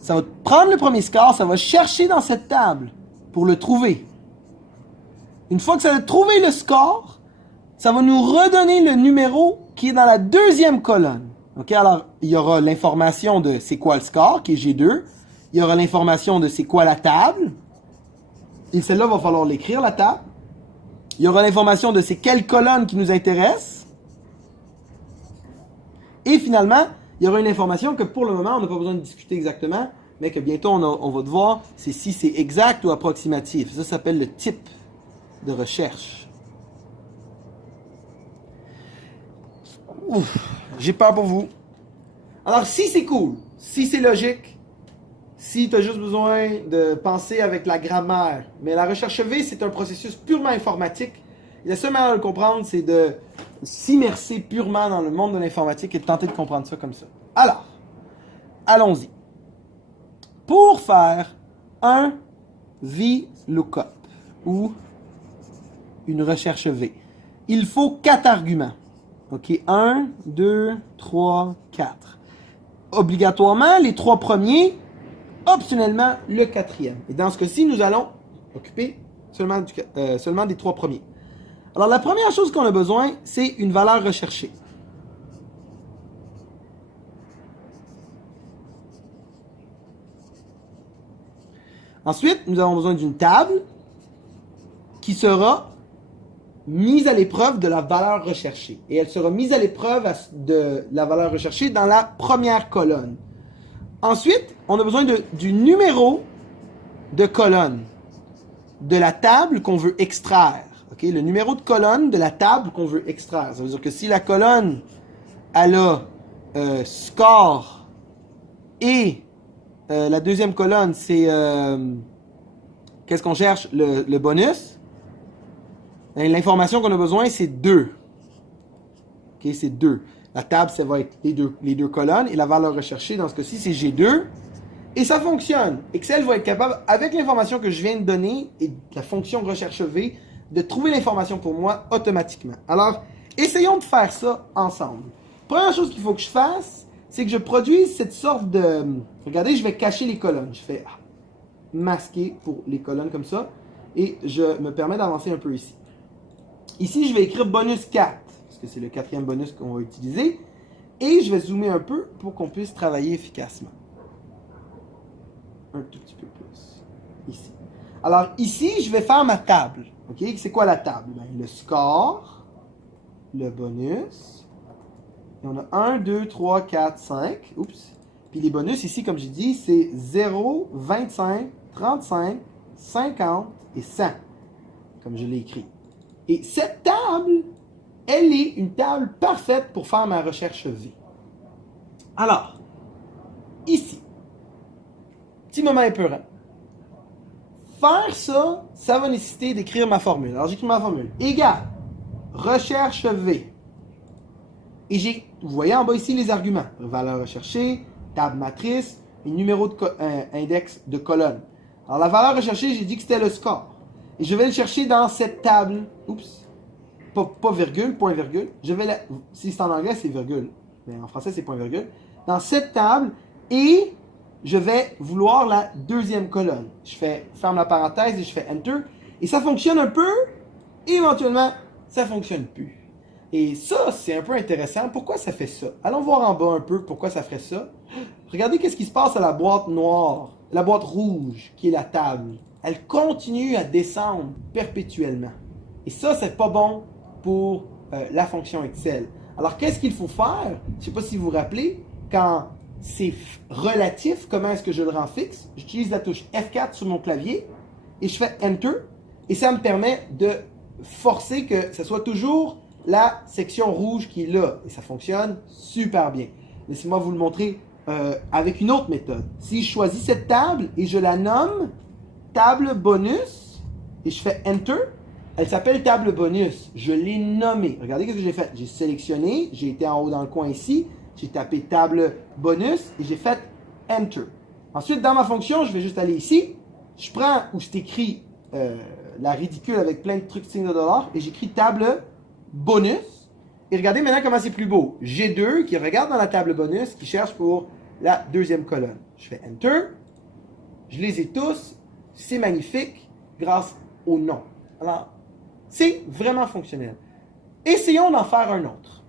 Ça va prendre le premier score, ça va chercher dans cette table pour le trouver. Une fois que ça a trouvé le score, ça va nous redonner le numéro qui est dans la deuxième colonne. Ok, alors il y aura l'information de c'est quoi le score, qui est G2. Il y aura l'information de c'est quoi la table. Et celle-là, va falloir l'écrire, la table. Il y aura l'information de c'est quelle colonne qui nous intéresse. Et finalement, il y aura une information que pour le moment, on n'a pas besoin de discuter exactement, mais que bientôt, on va devoir, c'est si c'est exact ou approximatif. Ça s'appelle le type de recherche. Ouf, j'ai peur pour vous. Alors, si c'est cool, si c'est logique, si tu as juste besoin de penser avec la grammaire, mais la recherche V, c'est un processus purement informatique. Et la seule manière de le comprendre, c'est de s'immerser purement dans le monde de l'informatique et de tenter de comprendre ça comme ça. Alors, allons-y. Pour faire un VLOOKUP ou une recherche V, il faut 4 arguments. OK, 1, 2, 3, 4. Obligatoirement, les 3 premiers, optionnellement, le 4e. Et dans ce cas-ci, nous allons occuper seulement des 3 premiers. Alors, la première chose qu'on a besoin, c'est une valeur recherchée. Ensuite, nous avons besoin d'une table qui sera mise à l'épreuve de la valeur recherchée. Et elle sera mise à l'épreuve de la valeur recherchée dans la première colonne. Ensuite, on a besoin du numéro de colonne de la table qu'on veut extraire. Okay? Le numéro de colonne de la table qu'on veut extraire. Ça veut dire que si la colonne, elle a score et la deuxième colonne, c'est qu'est-ce qu'on cherche? Le bonus. Et l'information qu'on a besoin, c'est 2. Okay? C'est 2. La table, ça va être les deux colonnes. Et la valeur recherchée, dans ce cas-ci, c'est G2. Et ça fonctionne. Excel va être capable, avec l'information que je viens de donner et la fonction recherche V, de trouver l'information pour moi automatiquement. Alors, essayons de faire ça ensemble. Première chose qu'il faut que je fasse, c'est que je produise cette sorte de... Regardez, je vais cacher les colonnes. Je fais masquer pour les colonnes comme ça. Et je me permets d'avancer un peu ici. Ici, je vais écrire bonus 4, parce que c'est le 4e bonus qu'on va utiliser. Et je vais zoomer un peu pour qu'on puisse travailler efficacement. Un tout petit peu plus. Ici. Alors, ici, je vais faire ma table. OK? C'est quoi la table? Ben, le score, le bonus. Et on a 1, 2, 3, 4, 5. Oups. Puis les bonus ici, comme j'ai dit, c'est 0, 25, 35, 50 et 100. Comme je l'ai écrit. Et cette table, elle est une table parfaite pour faire ma recherche V. Alors, ici, petit moment épeurant. Faire ça, ça va nécessiter d'écrire ma formule. Alors, j'écris ma formule. Égal, recherche V. Et vous voyez en bas ici les arguments. Valeur recherchée, table matrice, et numéro de index de colonne. Alors, la valeur recherchée, j'ai dit que c'était le score. Et je vais le chercher dans cette table. Oups. Pas virgule, point virgule. Si c'est en anglais, c'est virgule. Mais en français, c'est point virgule. Dans cette table. Et je vais vouloir la deuxième colonne. Je ferme la parenthèse et je fais Enter. Et ça fonctionne un peu. Et éventuellement, ça ne fonctionne plus. Et ça, c'est un peu intéressant. Pourquoi ça fait ça? Allons voir en bas un peu pourquoi ça ferait ça. Regardez qu'est-ce qui se passe à la boîte noire. La boîte rouge, qui est la table. Elle continue à descendre perpétuellement. Et ça, c'est pas bon pour la fonction Excel. Alors, qu'est-ce qu'il faut faire? Je ne sais pas si vous vous rappelez, quand c'est relatif, comment est-ce que je le rends fixe? J'utilise la touche F4 sur mon clavier et je fais Enter. Et ça me permet de forcer que ce soit toujours la section rouge qui est là. Et ça fonctionne super bien. Laissez-moi vous le montrer avec une autre méthode. Si je choisis cette table et je la nomme table bonus et je fais Enter, Elle s'appelle table bonus. Je l'ai nommée. Regardez ce que j'ai fait. J'ai sélectionné, j'ai été en haut dans le coin ici, j'ai tapé table bonus et j'ai fait Enter. Ensuite, dans ma fonction, je vais juste aller ici. Je prends où c'est écrit la ridicule avec plein de trucs signes de dollars et j'écris table bonus. Et regardez maintenant comment c'est plus beau. G2 qui regarde dans la table bonus, qui cherche pour la deuxième colonne. Je fais Enter. Je les ai tous. C'est magnifique grâce au nom. Alors, c'est vraiment fonctionnel. Essayons d'en faire un autre.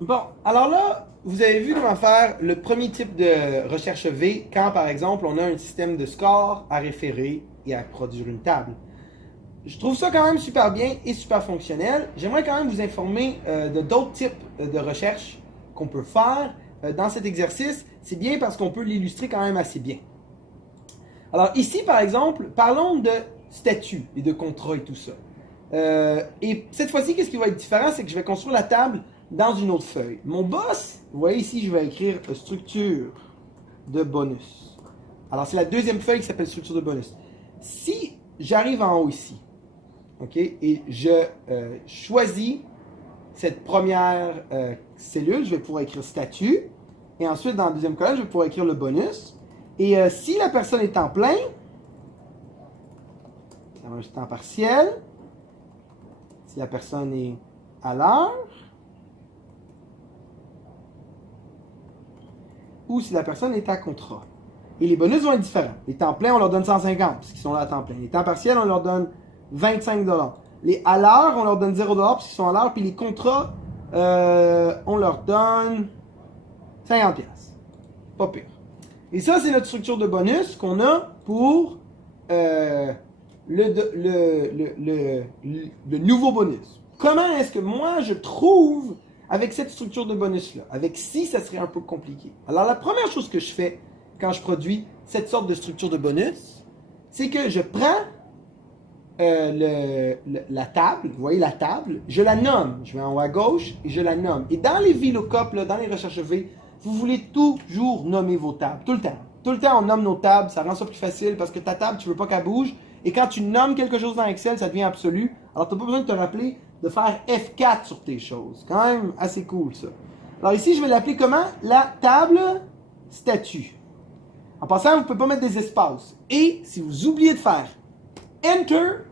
Bon, alors là, vous avez vu comment faire le premier type de recherche V quand, par exemple, on a un système de score à référer et à produire une table. Je trouve ça quand même super bien et super fonctionnel. J'aimerais quand même vous informer de d'autres types de recherches qu'on peut faire dans cet exercice. C'est bien parce qu'on peut l'illustrer quand même assez bien. Alors ici, par exemple, parlons de statut et de contrat et tout ça. Et cette fois-ci, qu'est-ce qui va être différent? C'est que je vais construire la table dans une autre feuille. Mon boss, vous voyez ici, je vais écrire structure de bonus. Alors c'est la deuxième feuille qui s'appelle structure de bonus. Si j'arrive en haut ici, ok, et je choisis cette première cellule, je vais pouvoir écrire statut. Et ensuite, dans la deuxième colonne, je vais pouvoir écrire le bonus. Et si la personne est en plein, ça va être temps partiel. Si la personne est à l'heure, ou si la personne est à contrat. Et les bonus vont être différents. Les temps pleins, on leur donne 150, parce qu'ils sont là à temps plein. Les temps partiels, on leur donne 25 $. Les à l'heure, on leur donne 0 $, parce qu'ils sont à l'heure. Puis les contrats, on leur donne 50 $. Pas pire. Et ça, c'est notre structure de bonus qu'on a pour le nouveau bonus. Comment est-ce que moi, je trouve avec cette structure de bonus-là? Avec si, ça serait un peu compliqué. Alors, la première chose que je fais quand je produis cette sorte de structure de bonus, c'est que je prends la table, vous voyez la table, je la nomme. Je vais en haut à gauche et je la nomme. Et dans les VLOOKUP, là, dans les recherches V, vous voulez toujours nommer vos tables, tout le temps. Tout le temps, on nomme nos tables, ça rend ça plus facile parce que ta table, tu veux pas qu'elle bouge. Et quand tu nommes quelque chose dans Excel, ça devient absolu. Alors, tu n'as pas besoin de te rappeler de faire F4 sur tes choses. Quand même assez cool, ça. Alors ici, je vais l'appeler comment? La table statut. En passant, vous ne pouvez pas mettre des espaces. Et si vous oubliez de faire Enter,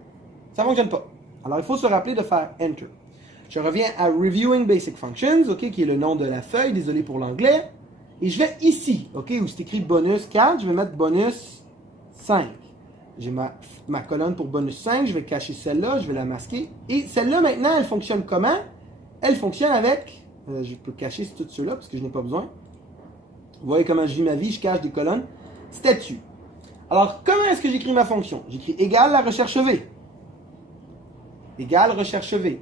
ça ne fonctionne pas. Alors, il faut se rappeler de faire Enter. Je reviens à Reviewing Basic Functions, ok, qui est le nom de la feuille, désolé pour l'anglais. Et je vais ici, ok, où c'est écrit bonus 4, je vais mettre bonus 5. J'ai ma colonne pour bonus 5, je vais cacher celle-là, je vais la masquer. Et celle-là, maintenant, elle fonctionne comment? Elle fonctionne avec, je peux cacher tout ceux-là parce que je n'ai pas besoin. Vous voyez comment je vis ma vie, je cache des colonnes. Statut. Alors, comment est-ce que j'écris ma fonction? J'écris égale la recherche V. Égale recherche V.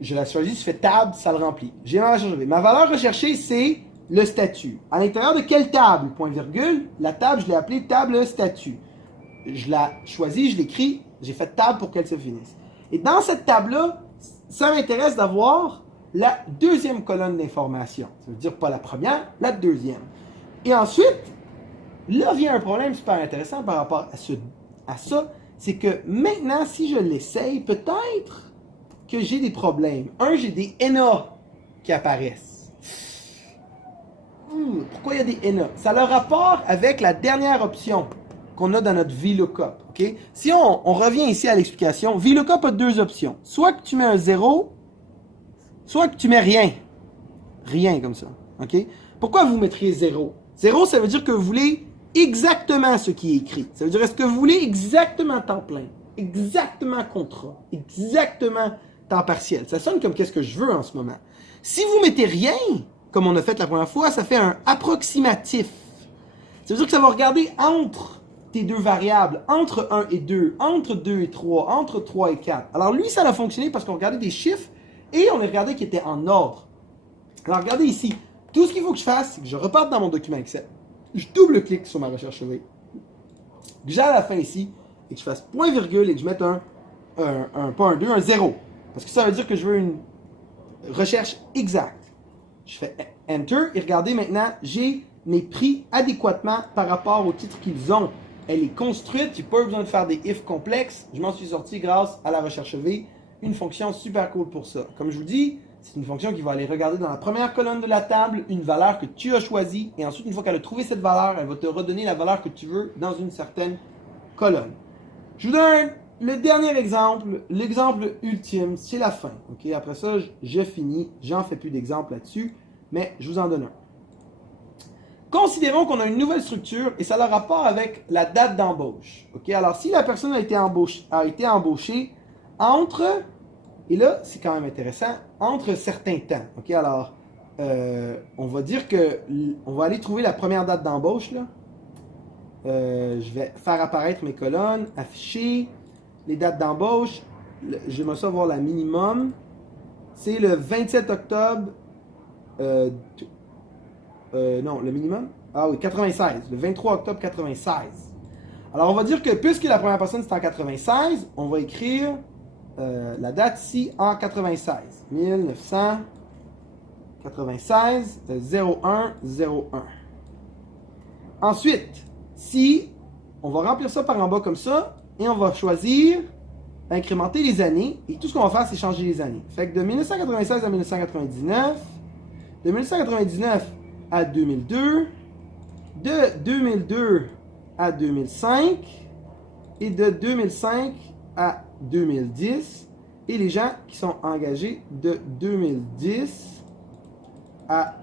Je la choisis, je fais tab, ça le remplit. J'ai ma recherche V. Ma valeur recherchée, c'est le statut. À l'intérieur de quelle table? Point virgule. La table, je l'ai appelée table statut. Je la choisis, je l'écris, j'ai fait table pour qu'elle se finisse. Et dans cette table-là, ça m'intéresse d'avoir la deuxième colonne d'information. Ça veut dire pas la première, la deuxième. Et ensuite, là vient un problème super intéressant par rapport à ça, c'est que maintenant, si je l'essaye, peut-être que j'ai des problèmes. J'ai des NA qui apparaissent. Pourquoi il y a des NA? Ça a le rapport avec la dernière option qu'on a dans notre VLOOKUP. Okay? Si on revient ici à l'explication, VLOOKUP a deux options. Soit que tu mets un 0, soit que tu mets rien. Rien comme ça. Okay? Pourquoi vous mettriez 0? 0, ça veut dire que vous voulez exactement ce qui est écrit. Ça veut dire, est-ce que vous voulez exactement temps plein, exactement contrat, exactement temps partiel? Ça sonne comme qu'est-ce que je veux en ce moment. Si vous mettez rien, comme on a fait la première fois, ça fait un approximatif. Ça veut dire que ça va regarder entre tes deux variables, entre 1 et 2, entre 2 et 3, entre 3 et 4. Alors lui, ça a fonctionné parce qu'on regardait des chiffres et on a regardé qu'ils étaient en ordre. Alors regardez ici, tout ce qu'il faut que je fasse, c'est que je reparte dans mon document Excel, je double-clique sur ma recherche V, que j'aille à la fin ici, et que je fasse point virgule et que je mette pas un 2, un 0. Parce que ça veut dire que je veux une recherche exacte. Je fais Enter et regardez maintenant, j'ai mes prix adéquatement par rapport au titre qu'ils ont. elle est construite, j'ai pas eu besoin de faire des if complexes, je m'en suis sorti grâce à la recherche V, une fonction super cool pour ça. Comme je vous dis, c'est une fonction qui va aller regarder dans la première colonne de la table une valeur que tu as choisie, et ensuite, une fois qu'elle a trouvé cette valeur, elle va te redonner la valeur que tu veux dans une certaine colonne. Je vous donne le dernier exemple, l'exemple ultime, c'est la fin. Okay? Après ça, j'ai fini, j'en fais plus d'exemples là-dessus, mais je vous en donne un. Considérons qu'on a une nouvelle structure et ça a rapport avec la date d'embauche. Okay? Alors, si la personne a été embauchée entre, et là, c'est quand même intéressant, entre certains temps. Okay? Alors, on va dire que, on va aller trouver la première date d'embauche, là. Je vais faire apparaître mes colonnes, afficher les dates d'embauche. J'aimerais ça voir la minimum. C'est le 27 octobre. Non, le minimum. Ah oui, 96. Le 23 octobre 96. Alors, on va dire que puisque la première personne c'est en 96, on va écrire la date ici en 96. 1996 01 01. Ensuite, si on va remplir ça par en bas comme ça, et on va choisir incrémenter les années, et tout ce qu'on va faire, c'est changer les années. Fait que de 1996 à 1999, de 1999 à 2002, de 2002 à 2005, et de 2005 à 2010, et les gens qui sont engagés de 2010 à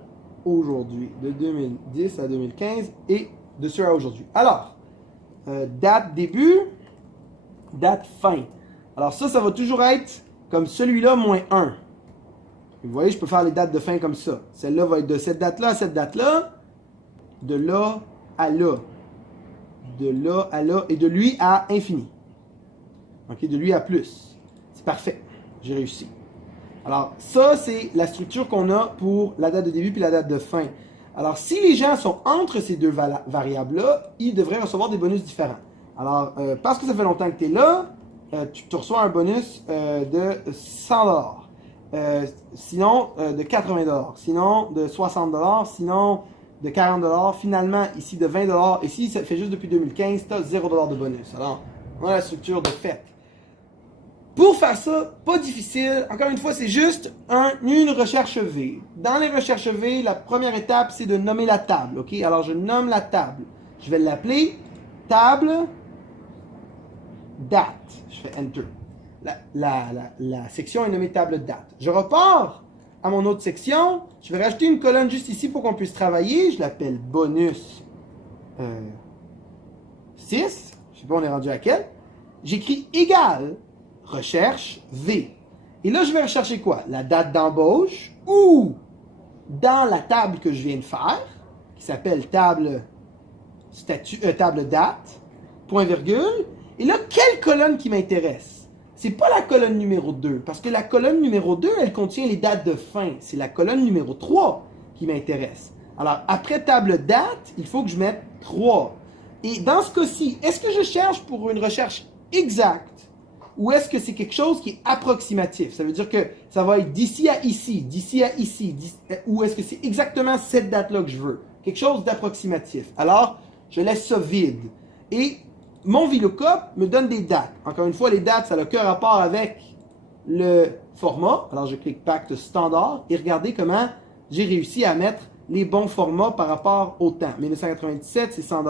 aujourd'hui, de 2010 à 2015, et de ceux à aujourd'hui. Alors, date début, date fin. Alors ça va toujours être comme celui-là moins 1. Vous voyez, je peux faire les dates de fin comme ça. Celle-là va être de cette date-là à cette date-là, de là à là, de là à là, et de lui à infini. OK, de lui à plus. C'est parfait. J'ai réussi. Alors, ça, c'est la structure qu'on a pour la date de début puis la date de fin. Alors, si les gens sont entre ces deux variables-là, ils devraient recevoir des bonus différents. Alors, parce que ça fait longtemps que tu es là, tu reçois un bonus de 100 $. Sinon, de 80 $. Sinon, de 60 $. Sinon, de 40 $. Finalement, ici, de 20 $. Et si ça fait juste depuis 2015, tu as 0 $ de bonus. Alors, on a la structure de fait. Pour faire ça, pas difficile. Encore une fois, c'est juste une recherche V. Dans les recherches V, la première étape, c'est de nommer la table. OK? Alors, je nomme la table. Je vais l'appeler table date. Je fais Enter. La section est nommée table date. Je repars à mon autre section. Je vais rajouter une colonne juste ici pour qu'on puisse travailler. Je l'appelle bonus 6. Je ne sais pas, on est rendu à quel. J'écris égal recherche V. Et là, je vais rechercher quoi? La date d'embauche ou dans la table que je viens de faire, qui s'appelle table date, point virgule. Et là, quelle colonne qui m'intéresse? C'est pas la colonne numéro 2, parce que la colonne numéro 2, elle contient les dates de fin. C'est la colonne numéro 3 qui m'intéresse. Alors, après table date, il faut que je mette 3. Et dans ce cas-ci, est-ce que je cherche pour une recherche exacte ou est-ce que c'est quelque chose qui est approximatif? Ça veut dire que ça va être d'ici à ici, ou est-ce que c'est exactement cette date-là que je veux? Quelque chose d'approximatif. Alors, je laisse ça vide. Et mon VLOOKUP me donne des dates. Encore une fois, les dates, ça n'a aucun rapport avec le format. Alors, je clique Pacte standard et regardez comment j'ai réussi à mettre les bons formats par rapport au temps. 1997, c'est 100 $.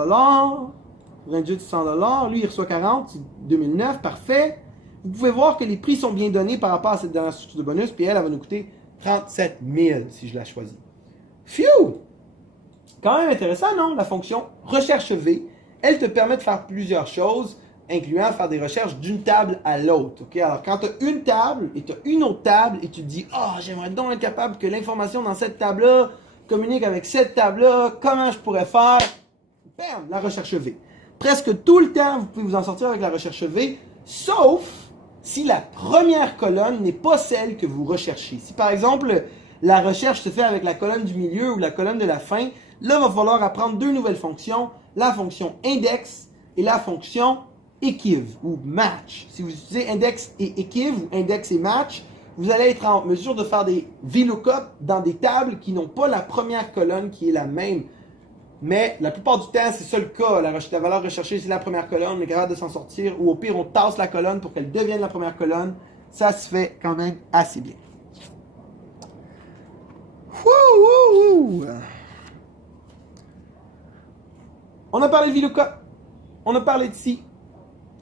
28, c'est 100 $. Lui, il reçoit 40, c'est 2009, parfait. Vous pouvez voir que les prix sont bien donnés par rapport à cette dernière structure de bonus, puis elle va nous coûter 37 000 si je la choisis. Phew! Quand même intéressant, non? La fonction recherche V, elle te permet de faire plusieurs choses, incluant faire des recherches d'une table à l'autre. Okay? Alors, quand tu as une table et tu as une autre table et tu te dis « Ah, j'aimerais donc être capable que l'information dans cette table-là communique avec cette table-là, comment je pourrais faire? » Bam! La recherche V. Presque tout le temps, vous pouvez vous en sortir avec la recherche V, sauf si la première colonne n'est pas celle que vous recherchez. Si par exemple, la recherche se fait avec la colonne du milieu ou la colonne de la fin, là, il va falloir apprendre deux nouvelles fonctions, la fonction index et la fonction equiv ou match. Si vous utilisez index et equiv ou index et match, vous allez être en mesure de faire des VLOOKUP dans des tables qui n'ont pas la première colonne qui est la même Mais la plupart du temps, c'est ça le cas. La valeur recherchée, c'est la première colonne, on est capable de s'en sortir. Ou au pire, on tasse la colonne pour qu'elle devienne la première colonne. Ça se fait quand même assez bien. Wouh! On a parlé de VLOOKUP, on a parlé de si,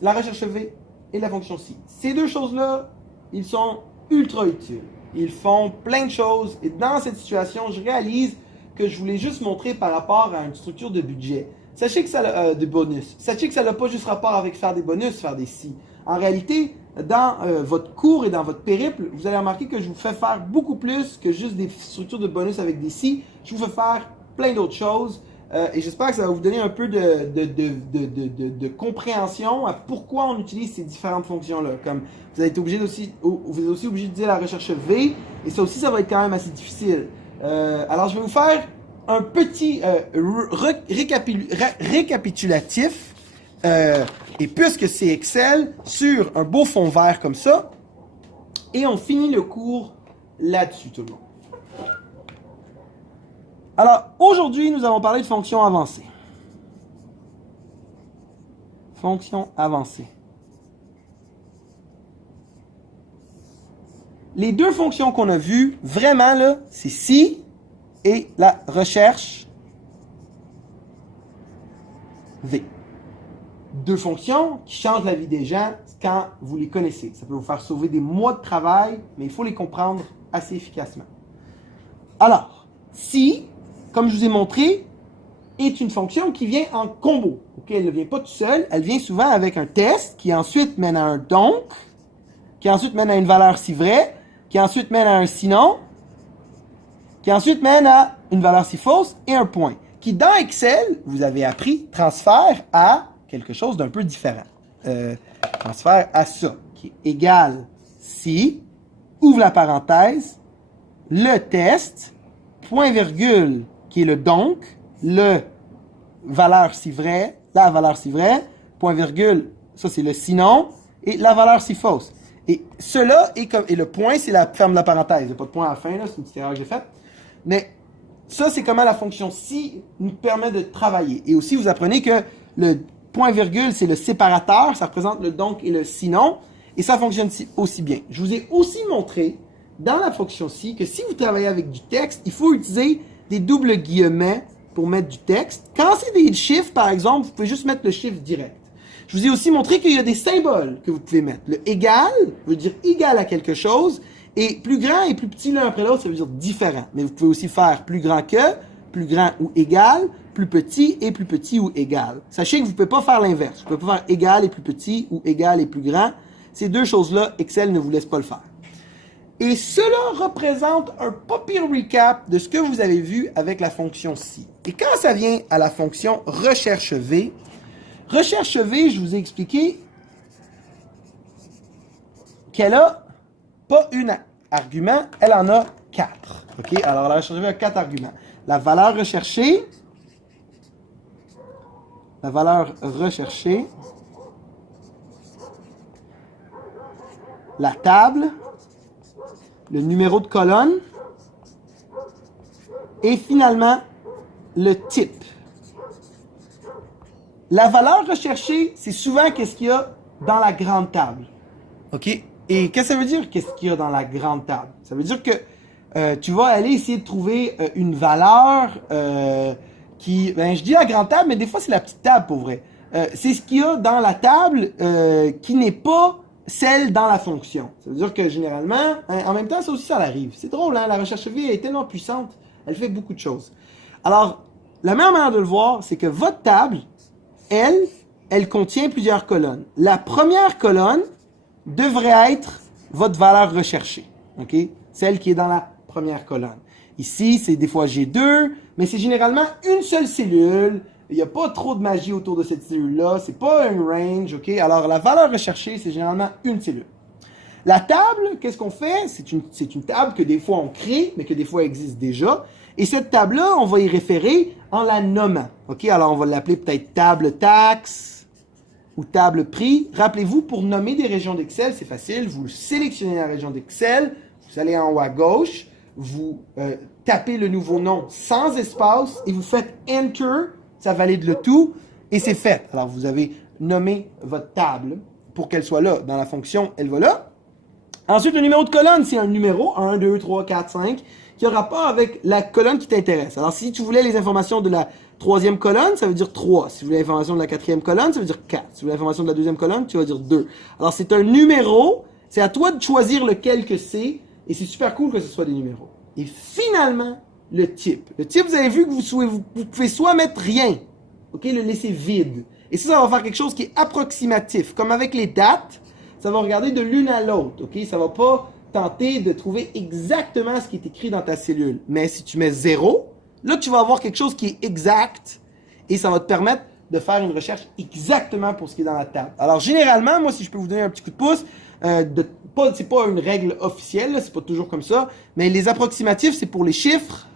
la recherche V et la fonction si. Ces deux choses-là, ils sont ultra utiles. Ils font plein de choses. Et dans cette situation, je réalise que je voulais juste montrer par rapport à une structure de budget. Sachez que ça a de bonus. Sachez que ça n'a pas juste rapport avec faire des bonus, faire des si. En réalité, dans votre cours et dans votre périple, vous allez remarquer que je vous fais faire beaucoup plus que juste des structures de bonus avec des si. Je vous fais faire plein d'autres choses. Et j'espère que ça va vous donner un peu de compréhension à pourquoi on utilise ces différentes fonctions-là. Comme vous allez être obligé vous êtes aussi obligé d'utiliser la recherche V, et ça aussi, ça va être quand même assez difficile. Alors, je vais vous faire un petit récapitulatif, et puisque c'est Excel, sur un beau fond vert comme ça, et on finit le cours là-dessus, tout le monde. Alors, aujourd'hui, nous allons parler de fonctions avancées. Fonctions avancées. Les deux fonctions qu'on a vues, vraiment, là, c'est si et la recherche V. Deux fonctions qui changent la vie des gens quand vous les connaissez. Ça peut vous faire sauver des mois de travail, mais il faut les comprendre assez efficacement. Alors, si, comme je vous ai montré, est une fonction qui vient en combo. Okay? Elle ne vient pas toute seule, elle vient souvent avec un test qui ensuite mène à un donc, qui ensuite mène à une valeur si vraie, qui ensuite mène à un sinon, qui ensuite mène à une valeur si fausse et un point. Qui dans Excel, vous avez appris, transfère à quelque chose d'un peu différent. Transfert à ça, qui est égal si, ouvre la parenthèse, le test, point virgule, qui est le donc, le valeur si vrai, la valeur si vrai, point virgule, ça c'est le sinon, et la valeur si fausse. Et cela est comme, et le point c'est la ferme de la parenthèse, il n'y a pas de point à la fin, là, c'est une petite erreur que j'ai faite. Mais ça c'est comment la fonction si nous permet de travailler. Et aussi vous apprenez que le point virgule c'est le séparateur, ça représente le donc et le sinon, et ça fonctionne aussi bien. Je vous ai aussi montré dans la fonction si que si vous travaillez avec du texte, il faut utiliser des doubles guillemets pour mettre du texte. Quand c'est des chiffres, par exemple, vous pouvez juste mettre le chiffre direct. Je vous ai aussi montré qu'il y a des symboles que vous pouvez mettre. Le égal veut dire égal à quelque chose, et plus grand et plus petit l'un après l'autre, ça veut dire différent. Mais vous pouvez aussi faire plus grand que, plus grand ou égal, plus petit et plus petit ou égal. Sachez que vous ne pouvez pas faire l'inverse. Vous ne pouvez pas faire égal et plus petit ou égal et plus grand. Ces deux choses-là, Excel ne vous laisse pas le faire. Et cela représente un pas pire recap de ce que vous avez vu avec la fonction si. Et quand ça vient à la fonction recherche V, je vous ai expliqué qu'elle a pas un argument, elle en a 4. OK? Alors la recherche V a 4 arguments. La valeur recherchée, la table, le numéro de colonne et finalement le type. La valeur recherchée, c'est souvent qu'est-ce qu'il y a dans la grande table. OK? Et qu'est-ce que ça veut dire, qu'est-ce qu'il y a dans la grande table? Ça veut dire que tu vas aller essayer de trouver une valeur qui... Ben, je dis la grande table, mais des fois, c'est la petite table, pour vrai. C'est ce qu'il y a dans la table qui n'est pas celle dans la fonction. Ça veut dire que généralement, en même temps, ça aussi, ça arrive. C'est drôle, hein? La recherche V est tellement puissante, elle fait beaucoup de choses. Alors, la meilleure manière de le voir, c'est que votre table, elle contient plusieurs colonnes. La première colonne devrait être votre valeur recherchée. OK? Celle qui est dans la première colonne. Ici, c'est des fois G2, mais c'est généralement une seule cellule. Il n'y a pas trop de magie autour de cette cellule-là. C'est pas un range, OK? Alors, la valeur recherchée, c'est généralement une cellule. La table, qu'est-ce qu'on fait? C'est une table que des fois on crée, mais que des fois existe déjà. Et cette table-là, on va y référer en la nommant. OK? Alors, on va l'appeler peut-être table taxe ou table prix. Rappelez-vous, pour nommer des régions d'Excel, c'est facile. Vous sélectionnez la région d'Excel. Vous allez en haut à gauche. vous tapez le nouveau nom sans espace et vous faites Enter, ça valide le tout et c'est fait. Alors vous avez nommé votre table pour qu'elle soit là. Dans la fonction, elle va là. Ensuite, le numéro de colonne, c'est un numéro, 1, 2, 3, 4, 5, qui a rapport avec la colonne qui t'intéresse. Alors si tu voulais les informations de la troisième colonne, ça veut dire 3. Si vous voulez l'information de la quatrième colonne, ça veut dire 4. Si vous voulez l'information de la deuxième colonne, tu vas dire 2. Alors c'est un numéro, c'est à toi de choisir lequel que c'est, et c'est super cool que ce soit des numéros. Et finalement, le type. Le type, vous avez vu que vous pouvez soit mettre rien, ok, le laisser vide. Et ça va faire quelque chose qui est approximatif. Comme avec les dates, ça va regarder de l'une à l'autre, ok? Ça va pas tenter de trouver exactement ce qui est écrit dans ta cellule. Mais si tu mets 0, là, tu vas avoir quelque chose qui est exact et ça va te permettre de faire une recherche exactement pour ce qui est dans la table. Alors, généralement, moi, si je peux vous donner un petit coup de pouce, c'est pas une règle officielle, c'est pas toujours comme ça, mais les approximatifs, c'est pour les chiffres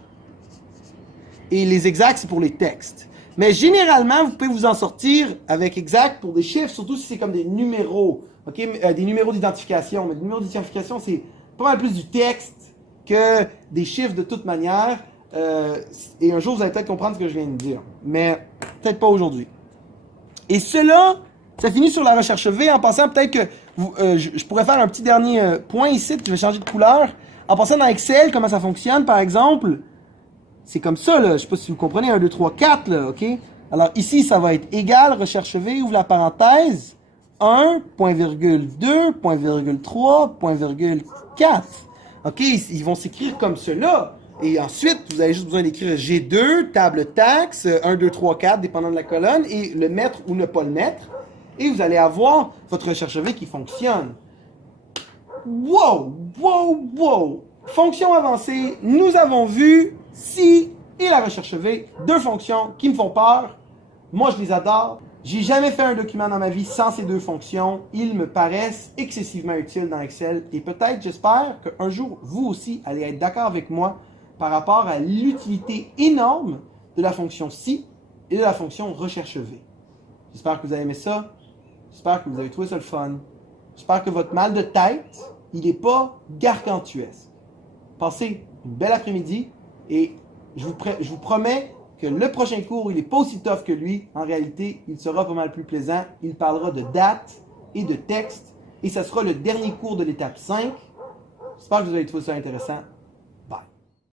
et les exacts, c'est pour les textes. Mais généralement, vous pouvez vous en sortir avec exact pour des chiffres, surtout si c'est comme des numéros, ok, des numéros d'identification. Mais des numéros d'identification, c'est pas mal plus du texte que des chiffres de toute manière. Et un jour, vous allez peut-être comprendre ce que je viens de dire. Mais peut-être pas aujourd'hui. Et cela, ça finit sur la recherche V en passant peut-être que je pourrais faire un petit dernier point ici, je vais changer de couleur. En passant dans Excel, comment ça fonctionne, par exemple, c'est comme ça, là. Je sais pas si vous comprenez, 1, 2, 3, 4, là, ok? Alors ici, ça va être égal, recherche V, ouvre la parenthèse, 1, point virgule 2, point virgule 3, point virgule 4. Ok, ils vont s'écrire comme cela. Et ensuite, vous avez juste besoin d'écrire G2, table taxe, 1, 2, 3, 4, dépendant de la colonne, et le mettre ou ne pas le mettre. Et vous allez avoir votre recherche V qui fonctionne. Wow! Wow! Wow! Fonction avancée, nous avons vu si et la recherche V, deux fonctions qui me font peur. Moi, je les adore. J'ai jamais fait un document dans ma vie sans ces deux fonctions. Ils me paraissent excessivement utiles dans Excel. Et peut-être, j'espère qu'un jour, vous aussi, allez être d'accord avec moi par rapport à l'utilité énorme de la fonction si et de la fonction recherche V. J'espère que vous avez aimé ça. J'espère que vous avez trouvé ça le fun. J'espère que votre mal de tête, il n'est pas gargantuesque. Passez une belle après-midi et je vous promets que le prochain cours, il n'est pas aussi tough que lui. En réalité, il sera pas mal plus plaisant. Il parlera de date et de texte et ça sera le dernier cours de l'étape 5. J'espère que vous avez trouvé ça intéressant.